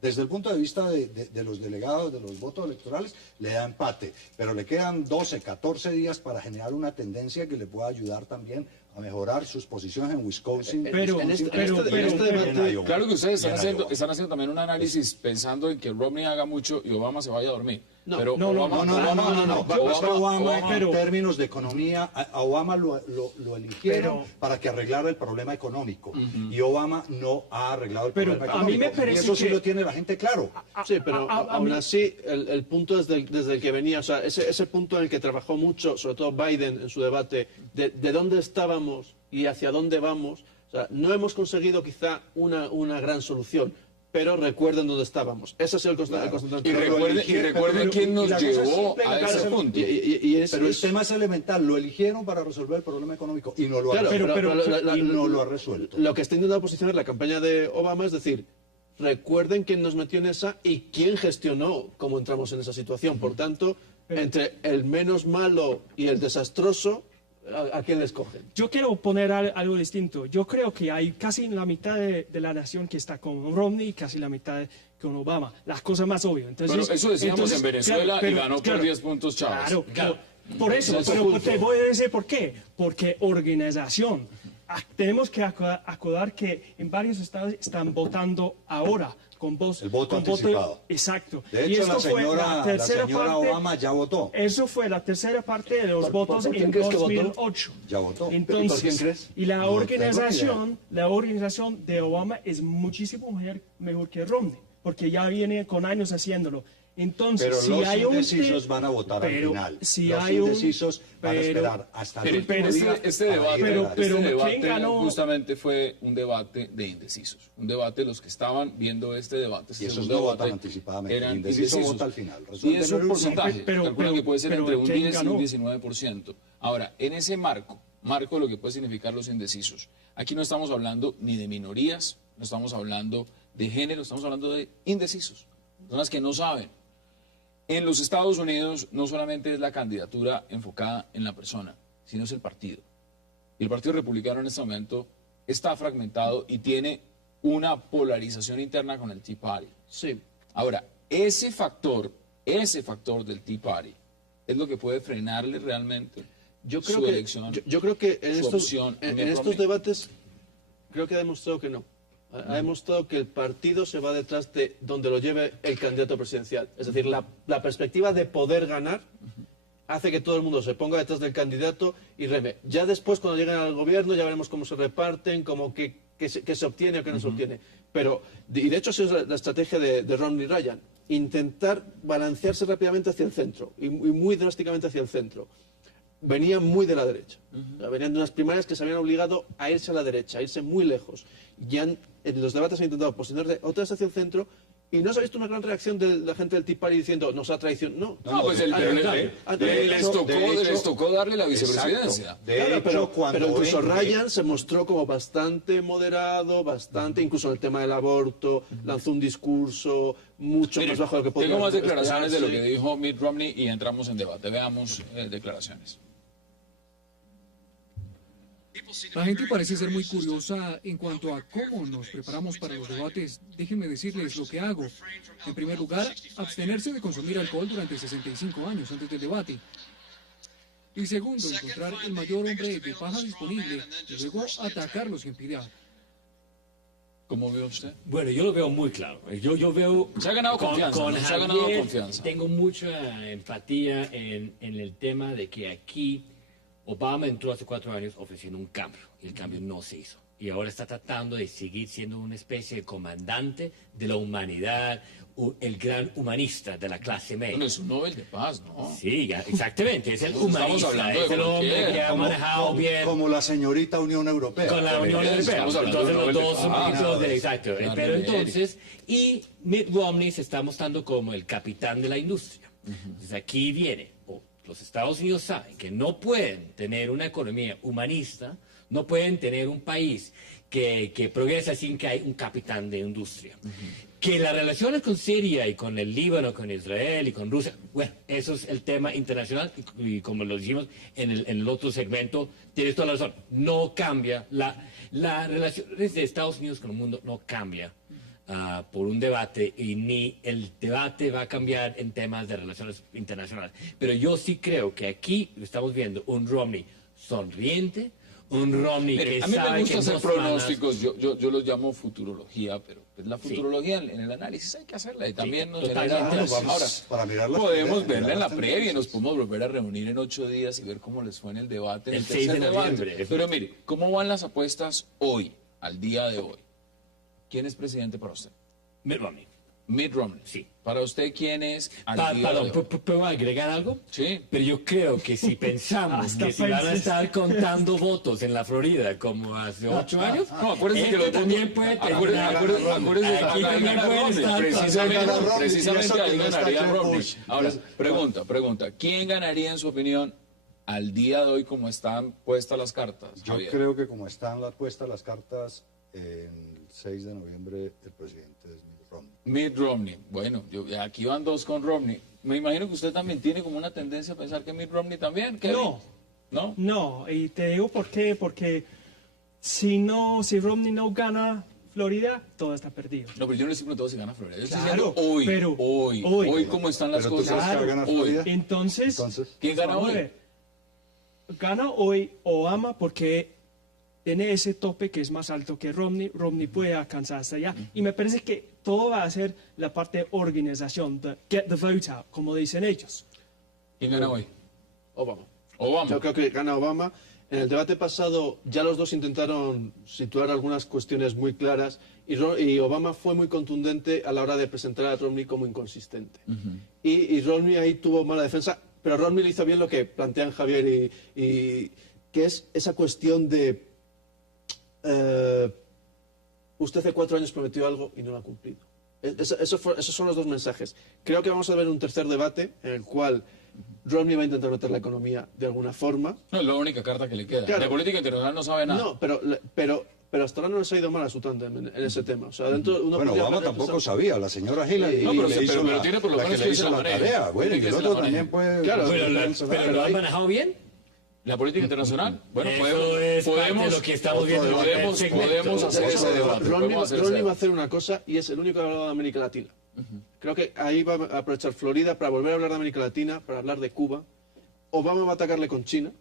desde el punto de vista de los delegados, de los votos electorales, le da empate, pero le quedan 12, 14 días para generar una tendencia que le pueda ayudar también a mejorar sus posiciones en Wisconsin. Claro que ustedes están haciendo también un análisis pensando en que Romney haga mucho y Obama se vaya a dormir. No, Obama en términos de economía, a Obama lo eligieron para que arreglara el problema económico, y Obama no ha arreglado el problema económico. A mí me parece y eso sí lo tiene la gente claro. Sí, pero aún así, el punto desde el que venía, o sea, ese punto en el que trabajó mucho, sobre todo Biden en su debate, de dónde estábamos y hacia dónde vamos, o sea, no hemos conseguido quizá una gran solución. Pero recuerden dónde estábamos. Ese ha sido el constante. Y recuerden quién nos llevó a ese punto. Pero el tema es elemental. Lo eligieron para resolver el problema económico y no lo ha resuelto. Lo que está intentando posicionar la campaña de Obama es decir, recuerden quién nos metió en esa y quién gestionó cómo entramos en esa situación. Por tanto, entre el menos malo y el desastroso, ¿a quién le escogen? Yo quiero poner algo distinto. Yo creo que hay casi la mitad de la nación que está con Romney y casi la mitad con Obama. Las cosas más obvias. Entonces, pero eso decíamos en Venezuela y ganó por 10 puntos Chávez. Claro. Por eso, pero te voy a decir por qué. Porque organización. Tenemos que acordar que en varios estados están votando ahora. El voto anticipado. Exacto. De hecho, la señora Obama ya votó. Eso fue la tercera parte de los votos en 2008. Ya votó. Entonces, ¿por quién crees? Y la organización de Obama es muchísimo mejor que Romney, porque ya viene con años haciéndolo. Entonces, pero si los hay indecisos van a votar al final. Si los hay indecisos van a esperar hasta el último día. Este debate justamente fue un debate de indecisos. Un debate de los que estaban viendo este debate. Y esos no votan anticipadamente. Eran el indeciso vota al final. Y es un porcentaje. Calculan que puede ser entre un 10 y un 19%. Ahora, en ese marco de lo que puede significar los indecisos, aquí no estamos hablando ni de minorías, no estamos hablando de género, estamos hablando de indecisos. Personas que no saben. En los Estados Unidos no solamente es la candidatura enfocada en la persona, sino es el partido. Y el Partido Republicano en este momento está fragmentado y tiene una polarización interna con el Tea Party. Sí. Ahora, ese factor del Tea Party es lo que puede frenarle realmente su elección. Yo creo que en estos debates creo que ha demostrado que no. Ha demostrado que el partido se va detrás de donde lo lleve el candidato presidencial. Es decir, la perspectiva de poder ganar hace que todo el mundo se ponga detrás del candidato y reme. Ya después, cuando lleguen al gobierno, ya veremos cómo se reparten, qué se obtiene o qué no se obtiene. Pero, y de hecho, esa es la estrategia de Romney Ryan. Intentar balancearse rápidamente hacia el centro y muy drásticamente hacia el centro. Venían muy de la derecha. Venían de unas primarias que se habían obligado a irse a la derecha, a irse muy lejos. En los debates han intentado posicionarse otra vez hacia el centro y no se ha visto una gran reacción de la gente del Tea Party diciendo nos ha traicionado. No, pues les tocó darle la vicepresidencia. Pero incluso Ryan se mostró como bastante moderado, incluso en el tema del aborto, lanzó un discurso mucho más bajo de lo que podía. Tengo más declaraciones de lo que dijo Mitt Romney y entramos en debate. Veamos declaraciones. La gente parece ser muy curiosa en cuanto a cómo nos preparamos para los debates. Déjenme decirles lo que hago. En primer lugar, abstenerse de consumir alcohol durante 65 años antes del debate. Y segundo, encontrar el mayor hombre de paja disponible y luego atacarlo sin piedad. ¿Cómo ve usted? Bueno, yo lo veo muy claro. Yo veo... Se ha ganado confianza. Se ha ganado confianza. Tengo mucha empatía en el tema de que aquí Obama entró hace 4 años ofreciendo un cambio y el cambio no se hizo. y ahora está tratando de seguir siendo una especie de comandante de la humanidad, el gran humanista de la clase media. Bueno, es un Nobel de Paz, ¿no? Sí, exactamente, es el Estamos humanista, hablando de es el hombre que ha manejado bien Como la señorita Unión Europea. con la Unión Europea. Estamos hablando Entonces de los Nobel dos de son Paz. ministros de... Exacto, Claro, pero bien. entonces, y Mitt Romney se está mostrando como el capitán de la industria. Entonces aquí viene, los Estados Unidos saben que no pueden tener una economía humanista, no pueden tener un país que progresa sin que haya un capitán de industria. Que las relaciones con Siria y con el Líbano, con Israel y con Rusia, bueno, eso es el tema internacional y como lo dijimos en el otro segmento, tienes toda la razón, no cambia, la relación de Estados Unidos con el mundo no cambia por un debate y ni el debate va a cambiar en temas de relaciones internacionales. Pero yo sí creo que aquí estamos viendo un Romney sonriente, un Romney Mire, que a mí sabe me gusta que hacer en 2 semanas... pronósticos, yo los llamo futurología, pero pues, la futurología en el análisis hay que hacerla y también nos totalmente. genera... Vamos, Ahora, para mirar las podemos tendencias, verla en la las previa y nos tendencias. podemos volver a reunir en 8 días y ver cómo les fue en el debate, en El el 6 de tercer debate. noviembre. Pero mire, ¿cómo van las apuestas hoy, al día de hoy? ¿Quién es presidente para usted? Mitt Romney. Mitt Romney. Sí. ¿Para usted quién es al día Perdón, de hoy? ¿puedo agregar algo? Sí. Pero yo creo que si pensamos Hasta que si van a países. estar contando votos en la Florida como hace 8 años, No, acuérdense que los también votos- puede acuérdense- terminar. acuérdense que Aquí acá también gana pueden Romney. estar Precisamente, gana Romney, precisamente y eso que ahí no está ganaría Jeb Romney. Bush. Ahora, pregunta. ¿Quién ganaría en su opinión al día de hoy como están puestas las cartas? Yo Javier? creo que como están puestas las cartas, el 6 de noviembre el presidente es Mitt Romney. Mitt Romney. Bueno, aquí van 2 con Romney. Me imagino que usted también tiene como una tendencia a pensar que Mitt Romney también. Kevin. No. ¿No? No, y te digo por qué, porque si Romney no gana Florida, todo está perdido. No, pero yo no le estoy preguntando si gana Florida. Yo estoy Claro, diciendo hoy, pero hoy, hoy. cómo están las Pero tú cosas. crees que va a ganar hoy. Florida. Entonces, ¿Quién gana vamos a hoy? ver. Gana hoy Obama porque tiene ese tope que es más alto que Romney. Romney puede alcanzar hasta allá. Y me parece que todo va a ser la parte de organización, de get the vote out, como dicen ellos. ¿Quién gana hoy? Obama. Obama. Yo creo que gana Obama. En el debate pasado ya los dos intentaron situar algunas cuestiones muy claras y Obama fue muy contundente a la hora de presentar a Romney como inconsistente. Y Romney ahí tuvo mala defensa, pero Romney le hizo bien lo que plantean Javier y que es esa cuestión de usted hace 4 años prometió algo y no lo ha cumplido. Esos son los 2 mensajes. Creo que vamos a ver un tercer debate en el cual Romney va a intentar meter la economía de alguna forma. No, es la única carta que le queda. Claro. De política internacional no sabe nada. No, pero hasta ahora no les ha ido mal a su tándem en ese tema. O sea, dentro uno Bueno, podría Obama haber tampoco pensado- sabía, la señora Hillary No, pero le sí, hizo pero la- tiene por lo la menos que que le se hizo la la maneje. tarea. Bueno, Tiene y que el se la otro maneje. también puede... Claro, Pero pero lo han ahí- manejado bien. ¿La política internacional? Bueno, Eso podemos, es parte podemos, de lo que estamos viendo en el segmento. podemos hacer ese debate. Romney podemos hacer ese va a debate. hacer una cosa y es el único que ha hablado de América Latina. Creo que ahí va a aprovechar Florida para volver a hablar de América Latina, para hablar de Cuba. Obama va a atacarle con China.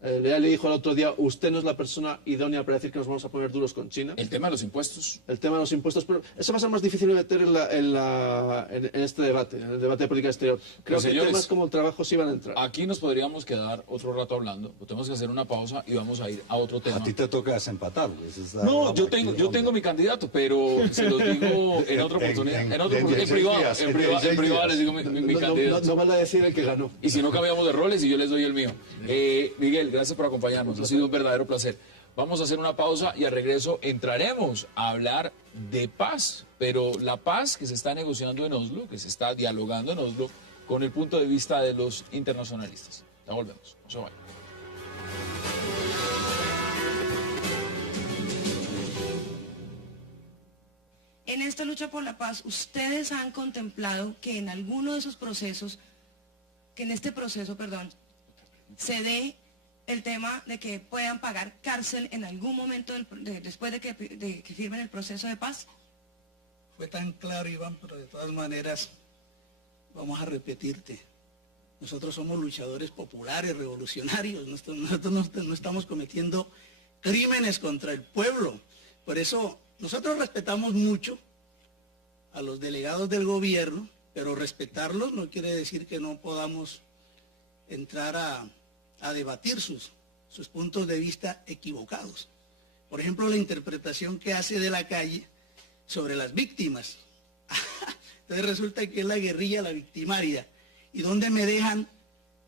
Ya le dijo el otro día, usted no es la persona idónea para decir que nos vamos a poner duros con China. El tema de los impuestos. El tema de los impuestos, pero eso va a ser más difícil de meter en este debate, en el debate de política exterior. Creo Pero, que señores, temas como el trabajo sí van a entrar. Aquí nos podríamos quedar otro rato hablando. Pero tenemos que hacer una pausa y vamos a ir a otro tema. A ti te toca desempatar. Esa es la No, broma yo aquí, tengo hombre. mi candidato, pero se los digo en otra oportunidad. En privado les digo mi No candidato. vale a decir el que ganó. Y si no cambiamos de roles y yo les doy el mío. Miguel, gracias por acompañarnos. Ha sido un verdadero placer. Vamos a hacer una pausa y al regreso entraremos a hablar de paz, pero la paz que se está negociando en Oslo, que se está dialogando en Oslo, con el punto de vista de los internacionalistas. Ya volvemos. No se vayan. En esta lucha por la paz, ustedes han contemplado que en alguno de esos procesos, que en este proceso, perdón, se dé el tema de que puedan pagar cárcel en algún momento después de que firmen el proceso de paz. Fue tan claro, Iván, pero de todas maneras vamos a repetirte. Nosotros somos luchadores populares, revolucionarios. Nosotros no estamos cometiendo crímenes contra el pueblo. Por eso nosotros respetamos mucho a los delegados del gobierno, pero respetarlos no quiere decir que no podamos entrar a debatir sus puntos de vista equivocados. Por ejemplo, la interpretación que hace de la calle sobre las víctimas. Entonces resulta que es la guerrilla la victimaria. ¿Y dónde me dejan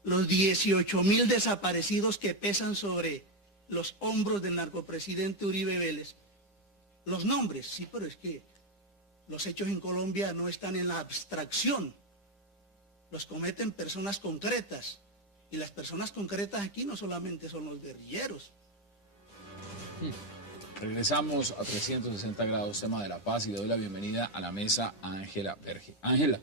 los 18.000 desaparecidos que pesan sobre los hombros del narcopresidente Uribe Vélez? Los nombres, sí, pero es que los hechos en Colombia no están en la abstracción. Los cometen personas concretas. Y las personas concretas aquí no solamente son los guerrilleros. Regresamos a 360 grados, tema de la paz, y le doy la bienvenida a la mesa a Ángela Berge. Ángela,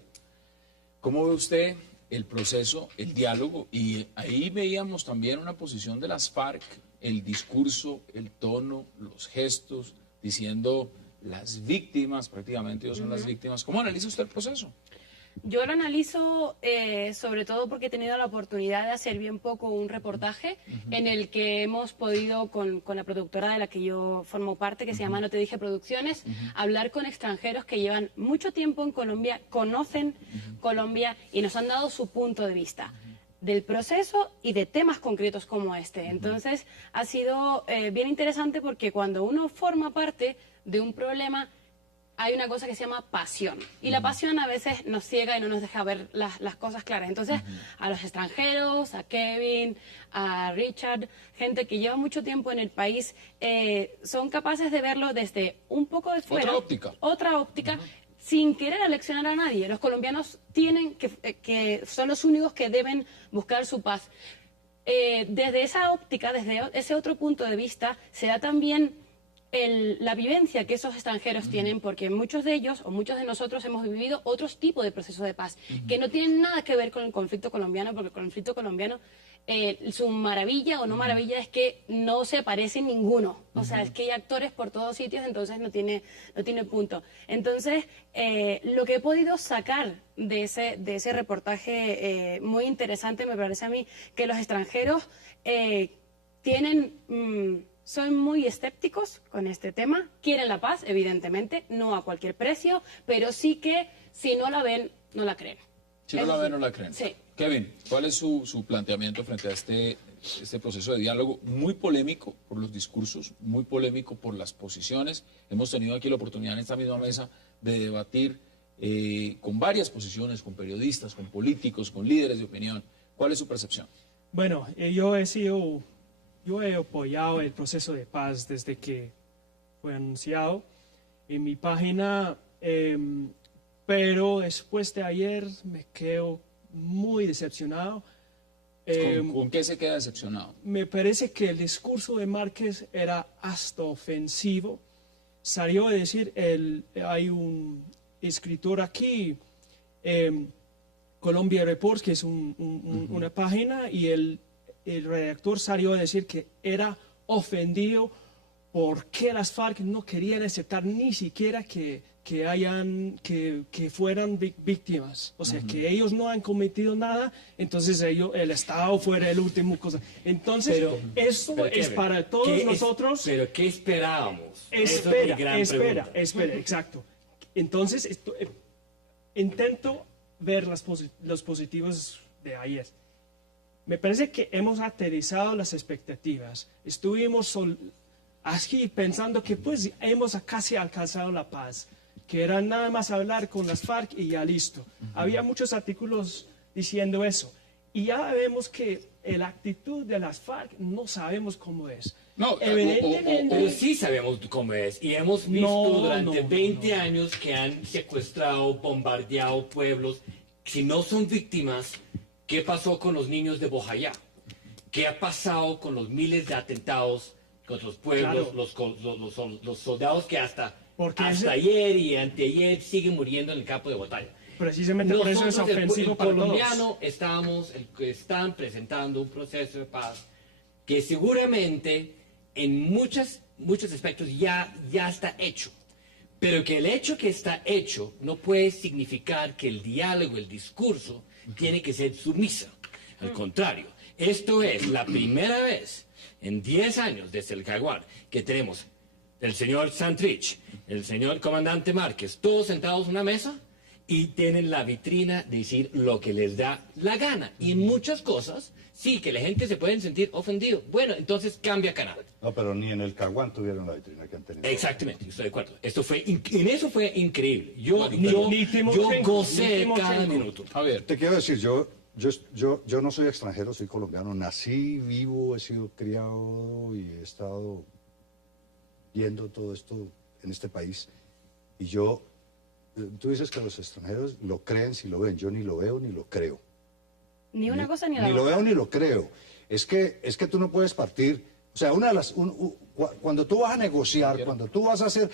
¿cómo ve usted el proceso, el diálogo? Y ahí veíamos también una posición de las FARC, el discurso, el tono, los gestos, diciendo las víctimas, prácticamente ellos son las víctimas. ¿Cómo analiza usted el proceso? Yo lo analizo sobre todo porque he tenido la oportunidad de hacer bien poco un reportaje en el que hemos podido, con la productora de la que yo formo parte, que se llama No Te Dije Producciones, hablar con extranjeros que llevan mucho tiempo en Colombia, conocen Colombia y nos han dado su punto de vista del proceso y de temas concretos como este. Entonces ha sido bien interesante porque cuando uno forma parte de un problema hay una cosa que se llama pasión. Y la pasión a veces nos ciega y no nos deja ver las cosas claras. Entonces, a los extranjeros, a Kevin, a Richard, gente que lleva mucho tiempo en el país, son capaces de verlo desde un poco de fuera. Otra óptica. Sin querer aleccionar a nadie. Los colombianos tienen que son los únicos que deben buscar su paz. Desde esa óptica, desde ese otro punto de vista, se da también la vivencia que esos extranjeros tienen, porque muchos de ellos o muchos de nosotros hemos vivido otros tipos de procesos de paz que no tienen nada que ver con el conflicto colombiano, porque el conflicto colombiano, su maravilla o no maravilla es que no se parece ninguno. O sea, es que hay actores por todos sitios, entonces no tiene punto. Entonces, lo que he podido sacar de ese reportaje muy interesante, me parece a mí, que los extranjeros son muy escépticos con este tema, quieren la paz, evidentemente, no a cualquier precio, pero sí que si no la ven, no la creen. Si no la ven, no la creen. Sí. Kevin, ¿cuál es su planteamiento frente a este proceso de diálogo muy polémico por los discursos, muy polémico por las posiciones? Hemos tenido aquí la oportunidad en esta misma mesa de debatir con varias posiciones, con periodistas, con políticos, con líderes de opinión. ¿Cuál es su percepción? Bueno, yo he apoyado el proceso de paz desde que fue anunciado en mi página, pero después de ayer me quedo muy decepcionado. ¿Con qué se queda decepcionado? Me parece que el discurso de Márquez era hasta ofensivo. Salió a decir, hay un escritor aquí, Colombia Reports, que es una página, y el redactor salió a decir que era ofendido porque las FARC no querían aceptar ni siquiera que fueran víctimas. O sea, que ellos no han cometido nada, entonces el Estado fuera el último cosa. Entonces, eso es para todos nosotros. ¿Pero qué esperábamos? Espera, exacto. Entonces, intento ver los positivos de ayer. Me parece que hemos aterrizado las expectativas. Estuvimos aquí pensando que pues hemos casi alcanzado la paz, que era nada más hablar con las FARC y ya listo. Había muchos artículos diciendo eso. Y ya vemos que la actitud de las FARC no sabemos cómo es. No, evidentemente sí sabemos cómo es. Y hemos visto durante 20 años que han secuestrado, bombardeado pueblos. Si no son víctimas, ¿qué pasó con los niños de Bojayá? ¿Qué ha pasado con los miles de atentados contra los pueblos, los soldados que hasta ayer y anteayer siguen muriendo en el campo de batalla? Precisamente por eso es ofensivo para todos. El colombiano están presentando un proceso de paz que seguramente en muchos aspectos ya está hecho. Pero que el hecho que está hecho no puede significar que el diálogo, el discurso, tiene que ser sumisa. Al contrario, esto es la primera vez en 10 años desde el Jaguar que tenemos el señor Santrich, el señor comandante Márquez, todos sentados en una mesa y tienen la vitrina de decir lo que les da la gana. Y en muchas cosas, sí, que la gente se puede sentir ofendido. Bueno, entonces cambia canal. No, pero ni en el Caguán tuvieron la vitrina que han tenido. Exactamente, estoy de acuerdo. Esto fue en eso fue increíble. Yo Timochenko, gocé cada minuto. A ver, Te quiero decir, yo no soy extranjero, soy colombiano. Nací, vivo, he sido criado y he estado viendo todo esto en este país. Y tú dices que los extranjeros lo creen si lo ven. Yo ni lo veo ni lo creo. Ni una cosa ni la Ni lo otra. veo ni lo creo. Es que tú no puedes partir. O sea, cuando tú vas a negociar, cuando tú vas a hacer,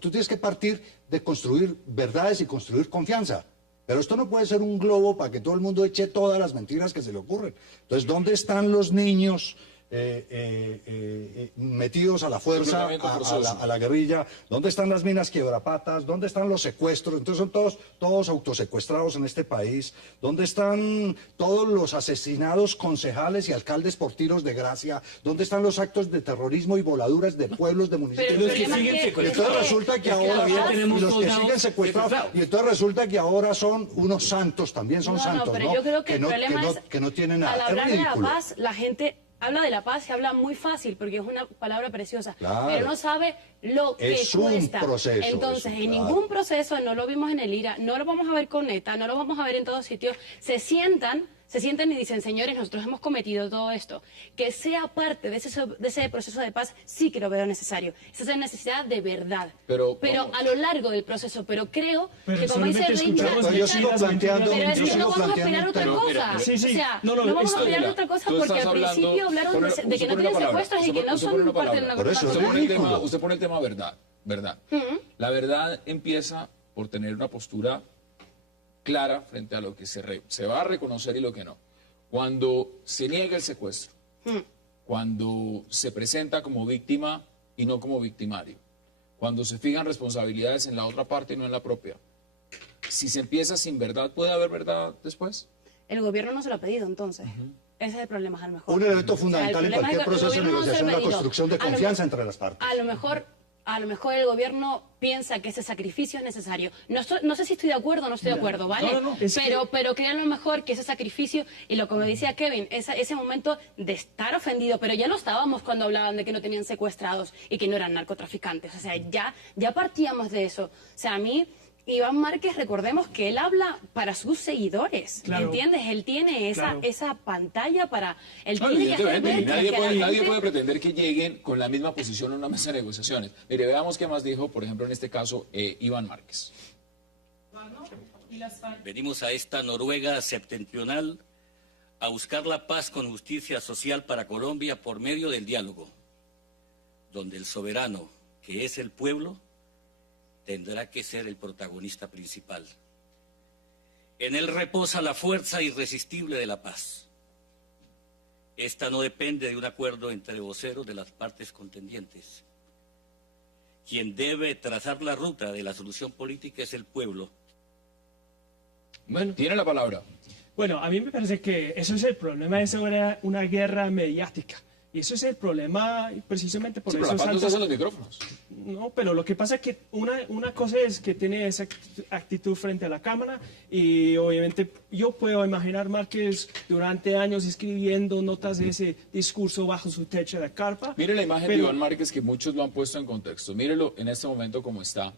tú tienes que partir de construir verdades y construir confianza. Pero esto no puede ser un globo para que todo el mundo eche todas las mentiras que se le ocurren. Entonces, ¿dónde están los niños metidos a la fuerza, a la guerrilla? ¿Dónde están las minas quiebrapatas? ¿Dónde están los secuestros? Entonces son todos autosecuestrados en este país. ¿Dónde están todos los asesinados concejales y alcaldes por tiros de gracia? ¿Dónde están los actos de terrorismo y voladuras de pueblos, de municipios? Pero el Y problema es que- entonces resulta que ahora tenemos los que soldados siguen secuestrados, y entonces resulta que ahora son unos santos, también son No, santos, pero ¿no? yo creo que el problema es, que no tienen al nada. Es hablar de la ridículo. paz, la gente habla de la paz y habla muy fácil porque es una palabra preciosa, Claro. pero no sabe lo que Es un cuesta. proceso, Entonces, eso, en claro. ningún proceso, no lo vimos en el IRA, no lo vamos a ver con ETA, no lo vamos a ver en todos sitios, se sientan y dicen, señores, nosotros hemos cometido todo esto. Que sea parte de ese proceso de paz, sí que lo veo necesario. Esa es la necesidad de verdad. Pero a lo largo del proceso. Pero creo Pero que, como dice solamente Reina, escuchamos yo sigo planteando, pero es yo que sigo no vamos a planteando esperar un otra tema. cosa. Sí, sí. O sea, No, no vamos a esto- esperar Mira, otra cosa tú porque estás al principio hablando- hablaron pone- de que usted no pone tienen una palabra, secuestros y usted que no usted pone son una parte de palabra. la Por eso, Usted es pone el tema, ridículo. usted pone el tema verdad. La verdad empieza por tener una postura clara frente a lo que se va a reconocer y lo que no. Cuando se niega el secuestro, cuando se presenta como víctima y no como victimario, cuando se fijan responsabilidades en la otra parte y no en la propia. Si se empieza sin verdad, ¿puede haber verdad después? El gobierno no se lo ha pedido, entonces. Ese es el problema, a lo mejor. Un elemento O sea, fundamental el en problema es cualquier que el proceso de gobierno no se lo negociación ha es la pedido. construcción de A lo confianza mejor- entre las partes. A lo mejor el gobierno piensa que ese sacrificio es necesario. No sé si estoy de acuerdo o no estoy de acuerdo, ¿vale? Pero creo a lo mejor que ese sacrificio, y lo como decía Kevin, ese momento de estar ofendido, pero ya lo estábamos cuando hablaban de que no tenían secuestrados y que no eran narcotraficantes. O sea, ya partíamos de eso. O sea, a mí, Iván Márquez, recordemos que él habla para sus seguidores, Claro. ¿entiendes? Él tiene esa pantalla para... Él No, tiene que hacer evidentemente, y ver nadie que a la nadie gente- puede pretender que lleguen con la misma posición en una mesa de negociaciones. Mire, veamos qué más dijo, por ejemplo, en este caso, Iván Márquez. Venimos a esta Noruega septentrional a buscar la paz con justicia social para Colombia por medio del diálogo, donde el soberano, que es el pueblo, tendrá que ser el protagonista principal. En él reposa la fuerza irresistible de la paz. Esta no depende de un acuerdo entre voceros de las partes contendientes. Quien debe trazar la ruta de la solución política es el pueblo. Bueno, tiene la palabra. Bueno, a mí me parece que eso es el problema, es una guerra mediática. Y eso es el problema precisamente por Sí, pero eso. la paz no se hace en los micrófonos. No, pero lo que pasa es que una cosa es que tiene esa actitud frente a la cámara y obviamente yo puedo imaginar Márquez durante años escribiendo notas de ese discurso bajo su techo de carpa. Mire la imagen de pero- Iván Márquez que muchos lo han puesto en contexto. Mírelo en este momento como está.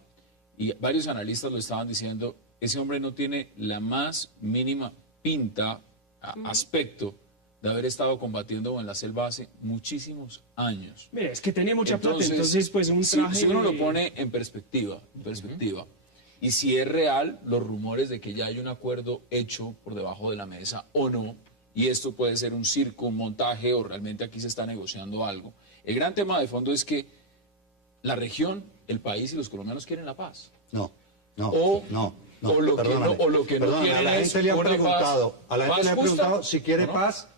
Y varios analistas lo estaban diciendo. Ese hombre no tiene la más mínima pinta, aspecto de haber estado combatiendo en la selva hace muchísimos años. Mira, es que tenía mucha plata, entonces pues un traje... Si uno lo de- pone en perspectiva, y si es real los rumores de que ya hay un acuerdo hecho por debajo de la mesa o no, y esto puede ser un circo, un montaje, o realmente aquí se está negociando algo. El gran tema de fondo es que la región, el país y los colombianos quieren la paz. No. O lo que perdóname, no perdóname, quieren a la es gente le han una preguntado, paz- a la gente paz le han justa, preguntado si quiere ¿o no? paz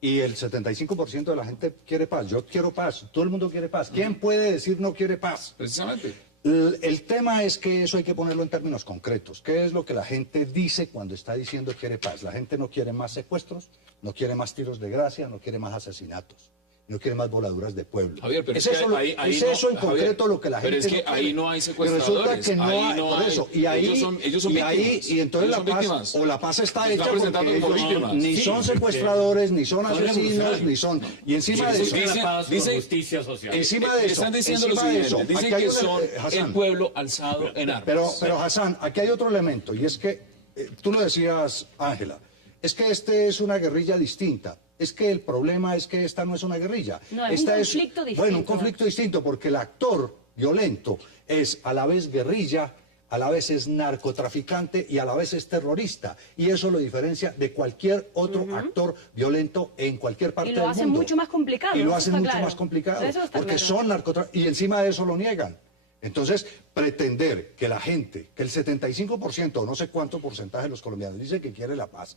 y el 75% de la gente quiere paz. Yo quiero paz, todo el mundo quiere paz. ¿Quién puede decir no quiere paz? Precisamente. El tema es que eso hay que ponerlo en términos concretos. ¿Qué es lo que la gente dice cuando está diciendo quiere paz? La gente no quiere más secuestros, no quiere más tiros de gracia, no quiere más asesinatos. no quieren más voladuras de pueblo. Javier, pero es eso, ahí es no, eso en Javier, concreto lo que la gente pero es que no ahí quiere. no hay Y secuestradores. resulta que no ahí hay, no por hay. eso, y ahí, ellos son y ahí, víctimas. y entonces Ellos la son paz, víctimas. o la paz está Se está hecha presentando porque como ellos víctimas. ni Sí, son porque secuestradores, ni son son asesinos, revolucionarios. ni son, y encima de eso, Dicen la paz con dice- justicia social. encima de eso, Están diciendo lo encima de siguiente, eso, dicen aquí hay que una- son Hassan, el pueblo alzado en armas. pero Hassan, aquí hay otro elemento, y es que, tú lo decías, Ángela, es que este es una guerrilla distinta. Es que el problema es que esta no es una guerrilla. No, es Esta un conflicto distinto. Bueno, un conflicto distinto, porque el actor violento es a la vez guerrilla, a la vez es narcotraficante y a la vez es terrorista. Y eso lo diferencia de cualquier otro actor violento en cualquier parte Y del lo mundo. hace mucho más complicado. Y lo eso hacen está mucho claro. más complicado, Eso está porque claro. son narcotraficantes, y encima de eso lo niegan. Entonces, pretender que la gente, que el 75% o no sé cuánto porcentaje de los colombianos dice que quiere la paz,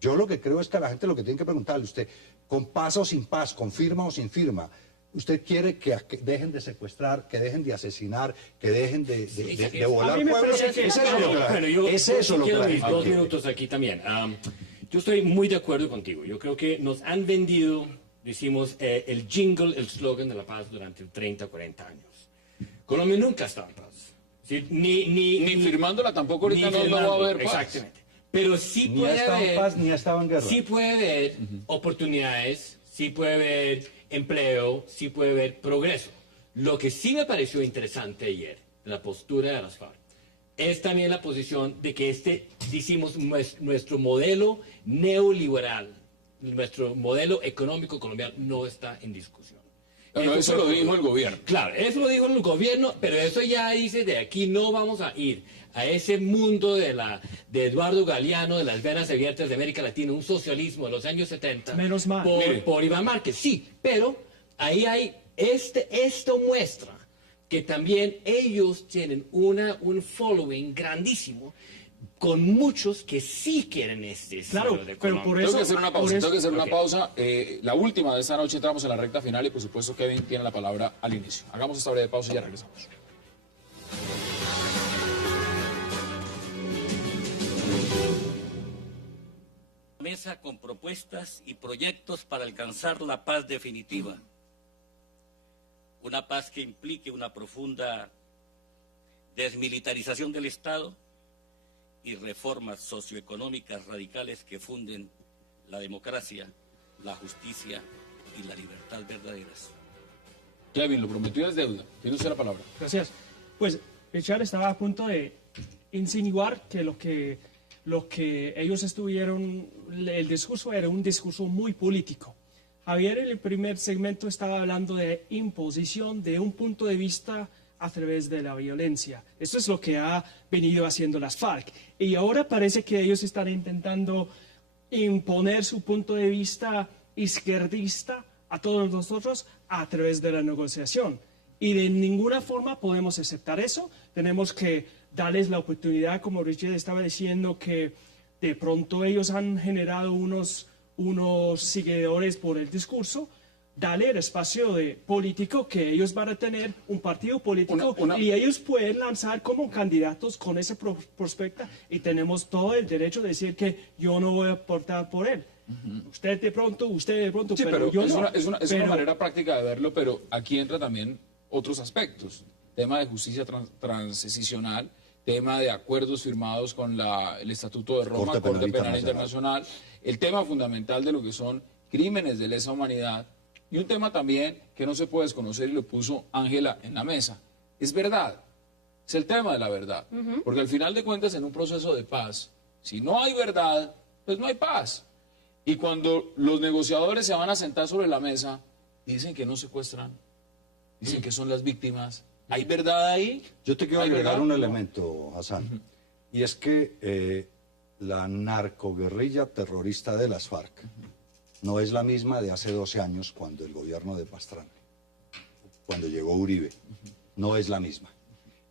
yo lo que creo es que a la gente lo que tiene que preguntarle, usted, con paz o sin paz, con firma o sin firma, ¿usted quiere que dejen de secuestrar, que dejen de asesinar, que dejen de volar A mí me pueblos? parece que Es eso lo que la Bueno, gente- yo es sí eso lo que quiero la mis gente 2 quiere. minutos aquí también. Yo estoy muy de acuerdo contigo. Yo creo que nos han vendido, decimos, el jingle, el slogan de la paz durante 30, 40 años. Colombia nunca está en paz. ¿Sí? Ni firmándola tampoco ahorita ni no va a haber paz. Exactamente. Pero sí Ni ha puede estado en haber... paz, ni ha estado en guerra. Sí puede haber oportunidades, sí puede haber empleo, sí puede haber progreso. Lo que sí me pareció interesante ayer, la postura de las FARC, es también la posición de que decimos, nuestro modelo neoliberal, nuestro modelo económico colombiano no está en discusión. Pero eso lo dijo el gobierno. Claro, eso lo dijo el gobierno, pero eso ya dice de aquí no vamos a ir a ese mundo de Eduardo Galeano, de las venas abiertas de América Latina, un socialismo de los años 70. Menos mal. Por Iván Márquez, sí, pero ahí hay, esto muestra que también ellos tienen un following grandísimo con muchos que sí quieren este Claro, estilo de pero Colombia. por Tengo eso... que hacer una por pausa, eso- tengo que hacer una Ok. pausa. La última de esta noche, entramos en la recta final y por supuesto Kevin tiene la palabra al inicio. Hagamos esta breve pausa y ya regresamos. Mesa con propuestas y proyectos para alcanzar la paz definitiva. Una paz que implique una profunda desmilitarización del Estado y reformas socioeconómicas radicales que funden la democracia, la justicia y la libertad verdaderas. Kevin, lo prometido es deuda. Tiene usted la palabra. Gracias. Pues Richard estaba a punto de insinuar que lo que ellos estuvieron, el discurso era un discurso muy político. Javier en el primer segmento estaba hablando de imposición de un punto de vista a través de la violencia. Esto es lo que ha venido haciendo las FARC. Y ahora parece que ellos están intentando imponer su punto de vista izquierdista a todos nosotros a través de la negociación. Y de ninguna forma podemos aceptar eso. Tenemos que darles la oportunidad, como Richard estaba diciendo, que de pronto ellos han generado unos seguidores por el discurso. Dale el espacio de político que ellos van a tener, un partido político, y ellos pueden lanzar como candidatos con ese prospecto y tenemos todo el derecho de decir que yo no voy a votar por él. Usted de pronto, Sí, pero yo no. es una Pero- manera práctica de verlo, pero aquí entra también otros aspectos. Tema de justicia transicional, tema de acuerdos firmados con el Estatuto de Roma, Corte Penal Internacional, el tema fundamental de lo que son crímenes de lesa humanidad y un tema también que no se puede desconocer y lo puso Ángela en la mesa. Es verdad, es el tema de la verdad, porque al final de cuentas en un proceso de paz, si no hay verdad, pues no hay paz. Y cuando los negociadores se van a sentar sobre la mesa, dicen que no secuestran, dicen que son las víctimas. ¿Hay verdad ahí? Yo te quiero ¿Hay agregar verdad? un elemento, Hassan, y es que la narcoguerrilla terrorista de las FARC no es la misma de hace 12 años cuando el gobierno de Pastrana, cuando llegó Uribe, no es la misma.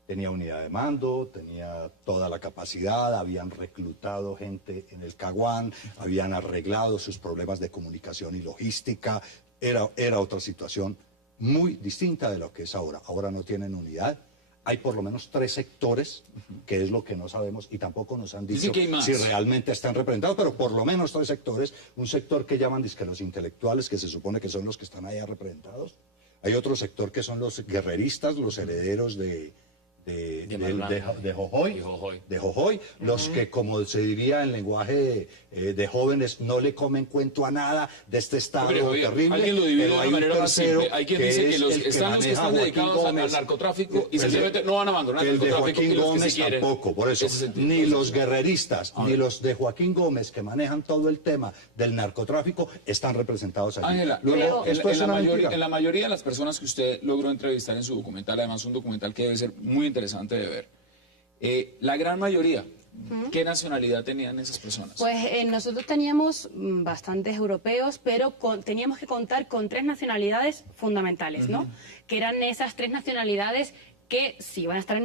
Tenía unidad de mando, tenía toda la capacidad, habían reclutado gente en el Caguán, habían arreglado sus problemas de comunicación y logística, era otra situación muy distinta de lo que es ahora. Ahora no tienen unidad, hay por lo menos 3 sectores, que es lo que no sabemos y tampoco nos han dicho si realmente están representados, pero por lo menos 3 sectores. Un sector que llaman dizque los intelectuales, que se supone que son los que están allá representados. Hay otro sector que son los guerreristas, los herederos de Jojoy, los que, como se diría en lenguaje de jóvenes, no le comen cuento a nada de este estado terrible. Alguien lo divide de una manera más simple. Hay quien dice que los que están dedicados al narcotráfico y simplemente no van a abandonar el narcotráfico. El de Joaquín Gómez tampoco, por eso. Ni los guerreristas, ni los de Joaquín Gómez, que manejan todo el tema del narcotráfico, están representados allí. Ángela, en la mayoría de las personas que usted logró entrevistar en su documental, además un documental que debe ser muy interesante de ver, la gran mayoría, ¿qué nacionalidad tenían esas personas? Pues nosotros teníamos bastantes europeos, pero teníamos que contar con 3 nacionalidades fundamentales, ¿no? Que eran esas 3 nacionalidades que sí van a estar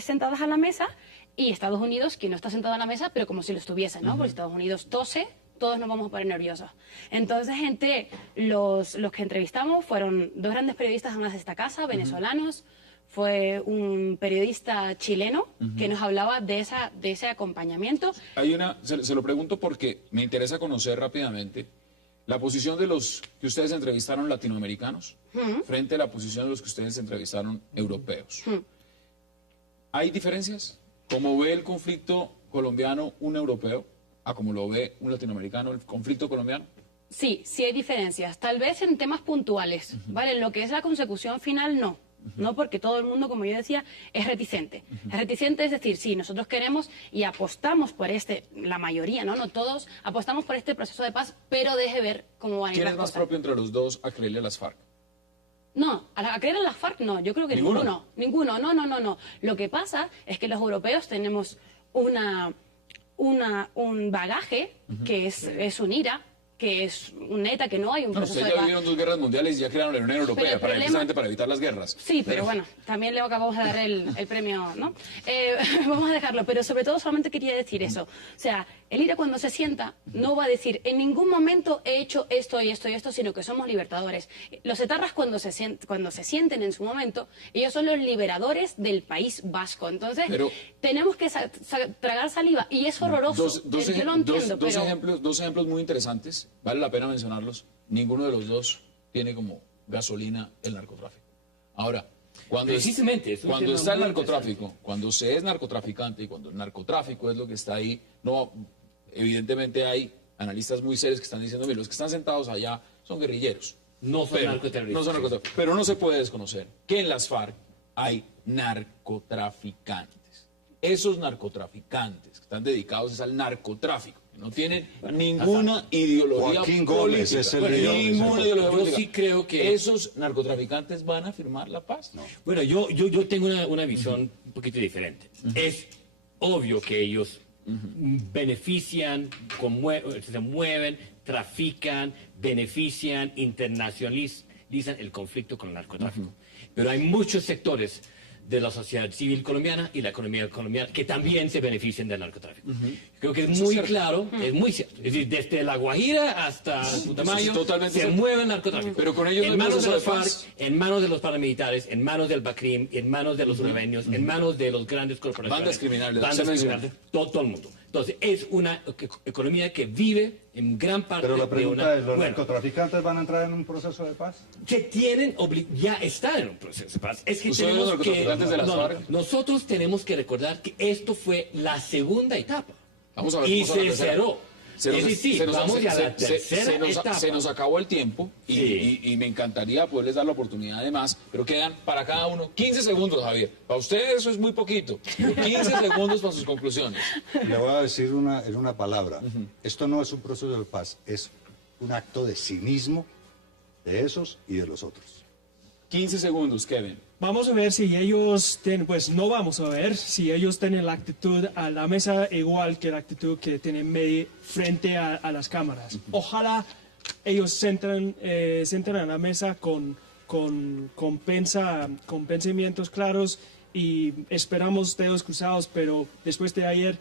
sentadas a la mesa, y Estados Unidos, que no está sentado a la mesa, pero como si lo estuviese, ¿no? Porque Estados Unidos tose, todos nos vamos a poner nerviosos. Entonces, entre los que entrevistamos fueron 2 grandes periodistas además de esta casa, venezolanos. Fue un periodista chileno que nos hablaba de ese acompañamiento. Se lo pregunto porque me interesa conocer rápidamente la posición de los que ustedes entrevistaron latinoamericanos frente a la posición de los que ustedes entrevistaron europeos. ¿Hay diferencias? ¿Cómo ve el conflicto colombiano un europeo a cómo lo ve un latinoamericano el conflicto colombiano? Sí, sí hay diferencias. Tal vez en temas puntuales, ¿vale? En lo que es la consecución final, no. No, porque todo el mundo, como yo decía, es reticente. Es reticente, es decir, sí, nosotros queremos y apostamos por la mayoría, no todos, apostamos por este proceso de paz, pero deje ver cómo van a ir ¿Quién las es más cosas. propio entre los dos a creerle a las FARC? No, a creer en las FARC no, yo creo que ninguno, no. Lo que pasa es que los europeos tenemos un bagaje que es un IRA, que es un ETA, que no hay un proceso de paz. Ustedes ya vivieron 2 guerras mundiales y ya crearon la Unión Europea precisamente para evitar las guerras. Sí, pero bueno, también le acabamos de dar el premio, ¿no? Vamos a dejarlo, pero sobre todo solamente quería decir eso. O sea, el IRA cuando se sienta no va a decir en ningún momento he hecho esto y esto y esto, sino que somos libertadores. Los etarras cuando se sienten en su momento, ellos son los liberadores del País Vasco. Entonces, tenemos que tragar saliva y es horroroso. Yo lo entiendo, dos ejemplos muy interesantes. Vale la pena mencionarlos. Ninguno de los dos tiene como gasolina el narcotráfico. Ahora, cuando está el narcotráfico, cuando se es narcotraficante y cuando el narcotráfico es lo que está ahí, evidentemente hay analistas muy serios que están diciendo, mira, los que están sentados allá son guerrilleros. No son narcoterroristas. Pero no se puede desconocer que en las FARC hay narcotraficantes. Esos narcotraficantes que están dedicados al narcotráfico, no tienen ninguna ideología política. Yo sí creo que ¿esos narcotraficantes van a firmar la paz? No. Bueno, yo tengo una visión un poquito diferente. Es obvio que ellos benefician, se mueven, trafican, benefician, internacionalizan el conflicto con el narcotráfico. Pero hay muchos sectores de la sociedad civil colombiana y la economía colombiana que también se benefician del narcotráfico. Creo que es muy claro, es muy cierto. Es decir, desde La Guajira hasta Putumayo se mueve el narcotráfico. Pero con ellos en manos de los FARC, en manos de los paramilitares, en manos del BACRIM, en manos de los urbaneños, en manos de los grandes corporaciones. Bandas criminales. Todo el mundo. Entonces, es una economía que vive en gran parte Pero la pregunta es, ¿los narcotraficantes van a entrar en un proceso de paz? Que ya están en un proceso de paz. Es que nosotros tenemos que recordar que esto fue la segunda etapa. Y se cerró. Vamos a la tercera etapa. Se nos acabó el tiempo y me encantaría poderles dar la oportunidad de más, pero quedan para cada uno 15 segundos, Javier. Para ustedes eso es muy poquito. 15 segundos para sus conclusiones. Le voy a decir en una palabra. Esto no es un proceso de paz, es un acto de cinismo de esos y de los otros. 15 segundos, Kevin. Vamos a ver si ellos tienen, no vamos a ver si ellos tienen la actitud a la mesa igual que la actitud que tienen frente a las cámaras. Ojalá ellos se entren a la mesa con pensamientos claros y esperamos dedos cruzados, pero después de ayer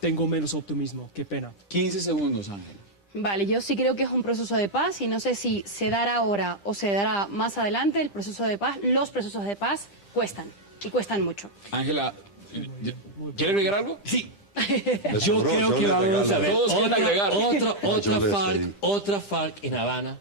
tengo menos optimismo. Qué pena. 15 segundos, Ángel. Vale, yo sí creo que es un proceso de paz y no sé si se dará ahora o se dará más adelante el proceso de paz. Los procesos de paz cuestan. y cuestan mucho. Ángela, ¿quiere agregar algo? Sí. Yo creo que vamos a ver otra FARC en Habana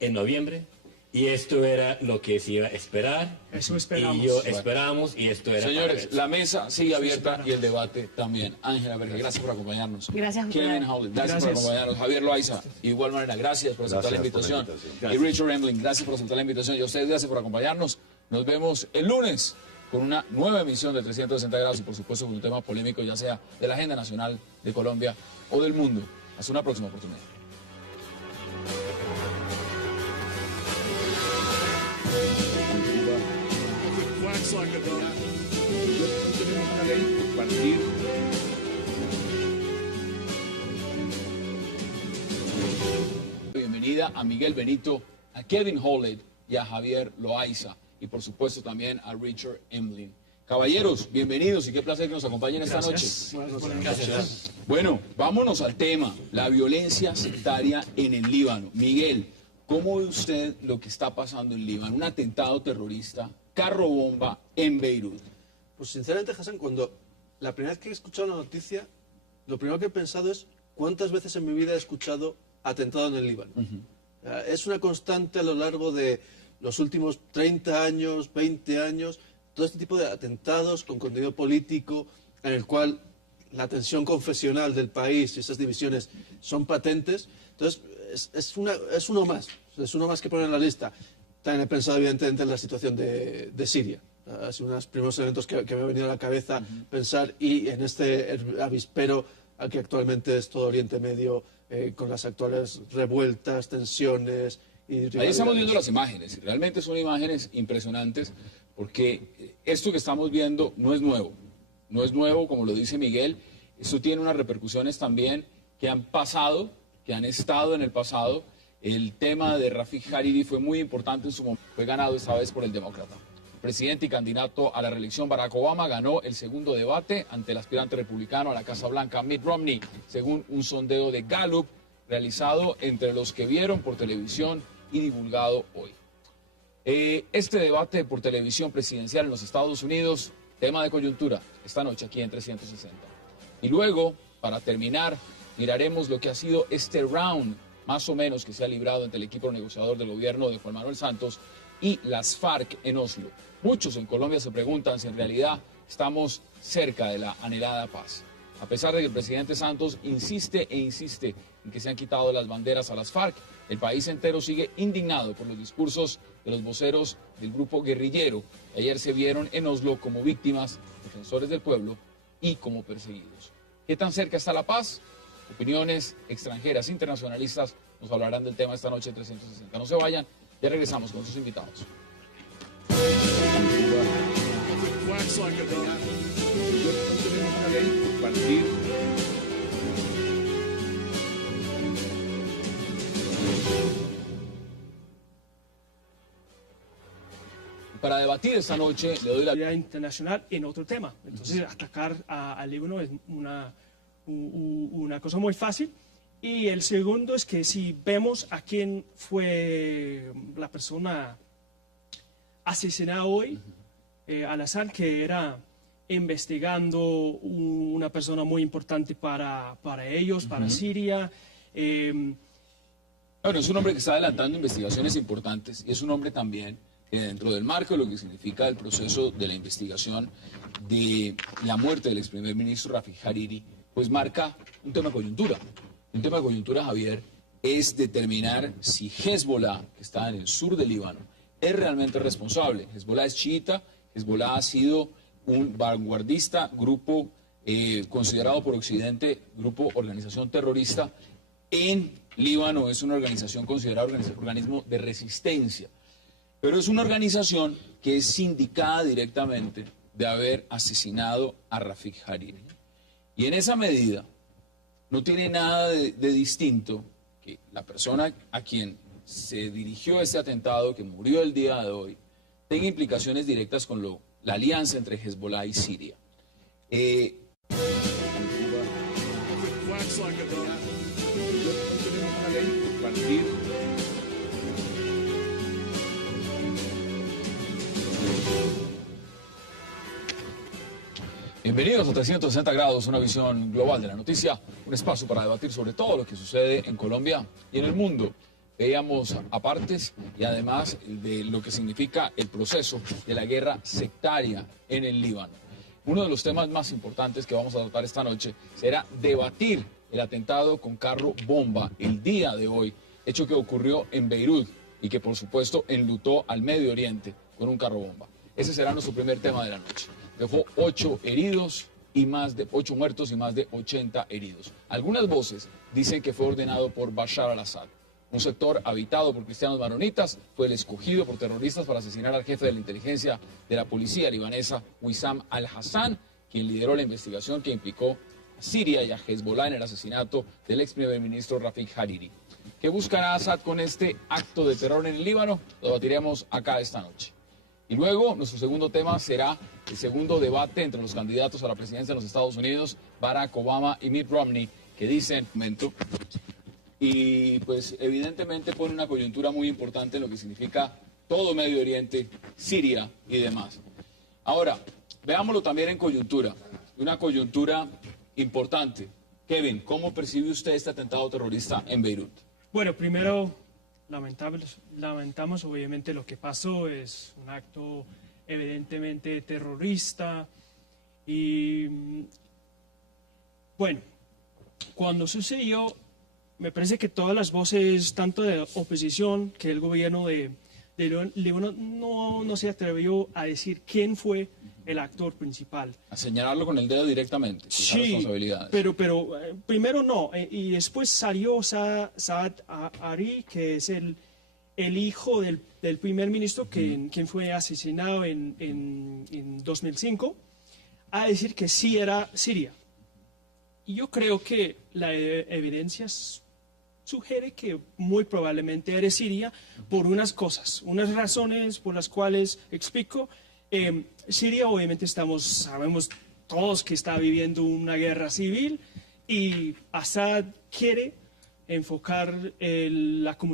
en noviembre. Y esto era lo que se iba a esperar. Eso esperamos. Y esperamos y esto era. Señores, la mesa sigue abierta y el debate también. Ángela Berger, gracias por acompañarnos. Gracias a Kevin Howlett, gracias por acompañarnos. Javier Loaiza, igual manera, gracias por aceptar la invitación. Y Richard Emling, gracias por aceptar la invitación. Y a ustedes, gracias por acompañarnos. Nos vemos el lunes con una nueva emisión de 360 grados y por supuesto con un tema polémico, ya sea de la agenda nacional de Colombia o del mundo. Hasta una próxima oportunidad. Bienvenida a Miguel Benito, a Kevin Howlett y a Javier Loaiza y por supuesto también a Richard Emling. Caballeros, bienvenidos y qué placer que nos acompañen esta noche. Gracias. Bueno, vámonos al tema, la violencia sectaria en el Líbano. Miguel, ¿cómo ve usted lo que está pasando en Líbano? Un atentado terrorista, carro bomba en Beirut. Pues sinceramente, Hassan, cuando la primera vez que he escuchado la noticia, lo primero que he pensado es cuántas veces en mi vida he escuchado atentado en el Líbano. Es una constante a lo largo de los últimos 30 años, 20 años, todo este tipo de atentados con contenido político en el cual la tensión confesional del país y esas divisiones son patentes. Entonces, es uno más que poner en la lista. También he pensado, evidentemente, en la situación de Siria. Ha sido uno de los primeros elementos que me ha venido a la cabeza pensar, y en este avispero al que actualmente es todo Oriente Medio, con las actuales revueltas, tensiones y... Ahí estamos viendo las imágenes, realmente son imágenes impresionantes, porque esto que estamos viendo no es nuevo, como lo dice Miguel. Esto tiene unas repercusiones también que han pasado, que han estado en el pasado. El tema de Rafik Hariri fue muy importante en su momento, fue ganado esta vez por el demócrata. Presidente y candidato a la reelección Barack Obama ganó el segundo debate ante el aspirante republicano a la Casa Blanca Mitt Romney, según un sondeo de Gallup realizado entre los que vieron por televisión y divulgado hoy. Este debate por televisión presidencial en los Estados Unidos, tema de coyuntura, esta noche aquí en 360. Y luego, para terminar, miraremos lo que ha sido este round, más o menos, que se ha librado entre el equipo negociador del gobierno de Juan Manuel Santos y las FARC en Oslo. Muchos en Colombia se preguntan si en realidad estamos cerca de la anhelada paz. A pesar de que el presidente Santos insiste en que se han quitado las banderas a las FARC, el país entero sigue indignado por los discursos de los voceros del grupo guerrillero. Ayer se vieron en Oslo como víctimas, defensores del pueblo y como perseguidos. ¿Qué tan cerca está la paz? Opiniones extranjeras, internacionalistas nos hablarán del tema esta noche en 360. No se vayan, ya regresamos con sus invitados. Para debatir esta noche le doy la internacional en otro tema. Entonces, atacar al Líbano es una cosa muy fácil. Y el segundo es que si vemos a quién fue la persona asesinada hoy, Al-Assad, que era investigando una persona muy importante para ellos, para Siria. Bueno, es un hombre que está adelantando investigaciones importantes y es un hombre también que dentro del marco de lo que significa el proceso de la investigación de la muerte del ex primer ministro Rafik Hariri, pues marca un tema de coyuntura. Un tema de coyuntura, Javier, es determinar si Hezbollah, que está en el sur del Líbano, es realmente responsable. Hezbollah es chiita, Hezbollah ha sido un vanguardista, grupo considerado por Occidente, grupo organización terrorista. En Líbano es una organización considerada organismo de resistencia, pero es una organización que es sindicada directamente de haber asesinado a Rafik Hariri. Y en esa medida no tiene nada de distinto que la persona a quien se dirigió este atentado, que murió el día de hoy, tenga implicaciones directas con la alianza entre Hezbollah y Siria. Bienvenidos a 360 grados, una visión global de la noticia, un espacio para debatir sobre todo lo que sucede en Colombia y en el mundo. Veíamos apartes y además de lo que significa el proceso de la guerra sectaria en el Líbano. Uno de los temas más importantes que vamos a tratar esta noche será debatir el atentado con carro bomba el día de hoy, hecho que ocurrió en Beirut y que por supuesto enlutó al Medio Oriente con un carro bomba. Ese será nuestro primer tema de la noche. Dejó 8 heridos y más de 8 muertos y más de 80 heridos. Algunas voces dicen que fue ordenado por Bashar al-Assad. Un sector habitado por cristianos maronitas fue el escogido por terroristas para asesinar al jefe de la inteligencia de la policía libanesa, Wissam al-Hassan, quien lideró la investigación que implicó a Siria y a Hezbollah en el asesinato del ex primer ministro Rafik Hariri. ¿Qué buscará Assad con este acto de terror en el Líbano? Lo debatiremos acá esta noche. Y luego, nuestro segundo tema será el segundo debate entre los candidatos a la presidencia de los Estados Unidos, Barack Obama y Mitt Romney, que dicen, y pues evidentemente pone una coyuntura muy importante en lo que significa todo Medio Oriente, Siria y demás. Ahora, veámoslo también en coyuntura, una coyuntura importante. Kevin, ¿cómo percibe usted este atentado terrorista en Beirut? Bueno, primero lamentamos obviamente lo que pasó, es un acto evidentemente terrorista y bueno, cuando sucedió me parece que todas las voces, tanto de oposición que el gobierno de Líbano no se atrevió a decir quién fue el actor principal. A señalarlo con el dedo directamente, sí, responsabilidades. Pero primero no, y después salió Saad Ari, que es el hijo del primer ministro, quien fue asesinado en 2005, a decir que sí era Siria. Y yo creo que la evidencia sugiere que muy probablemente era Siria por unas cosas, unas razones por las cuales explico. Siria obviamente sabemos todos que está viviendo una guerra civil y Assad quiere enfocar la comunidad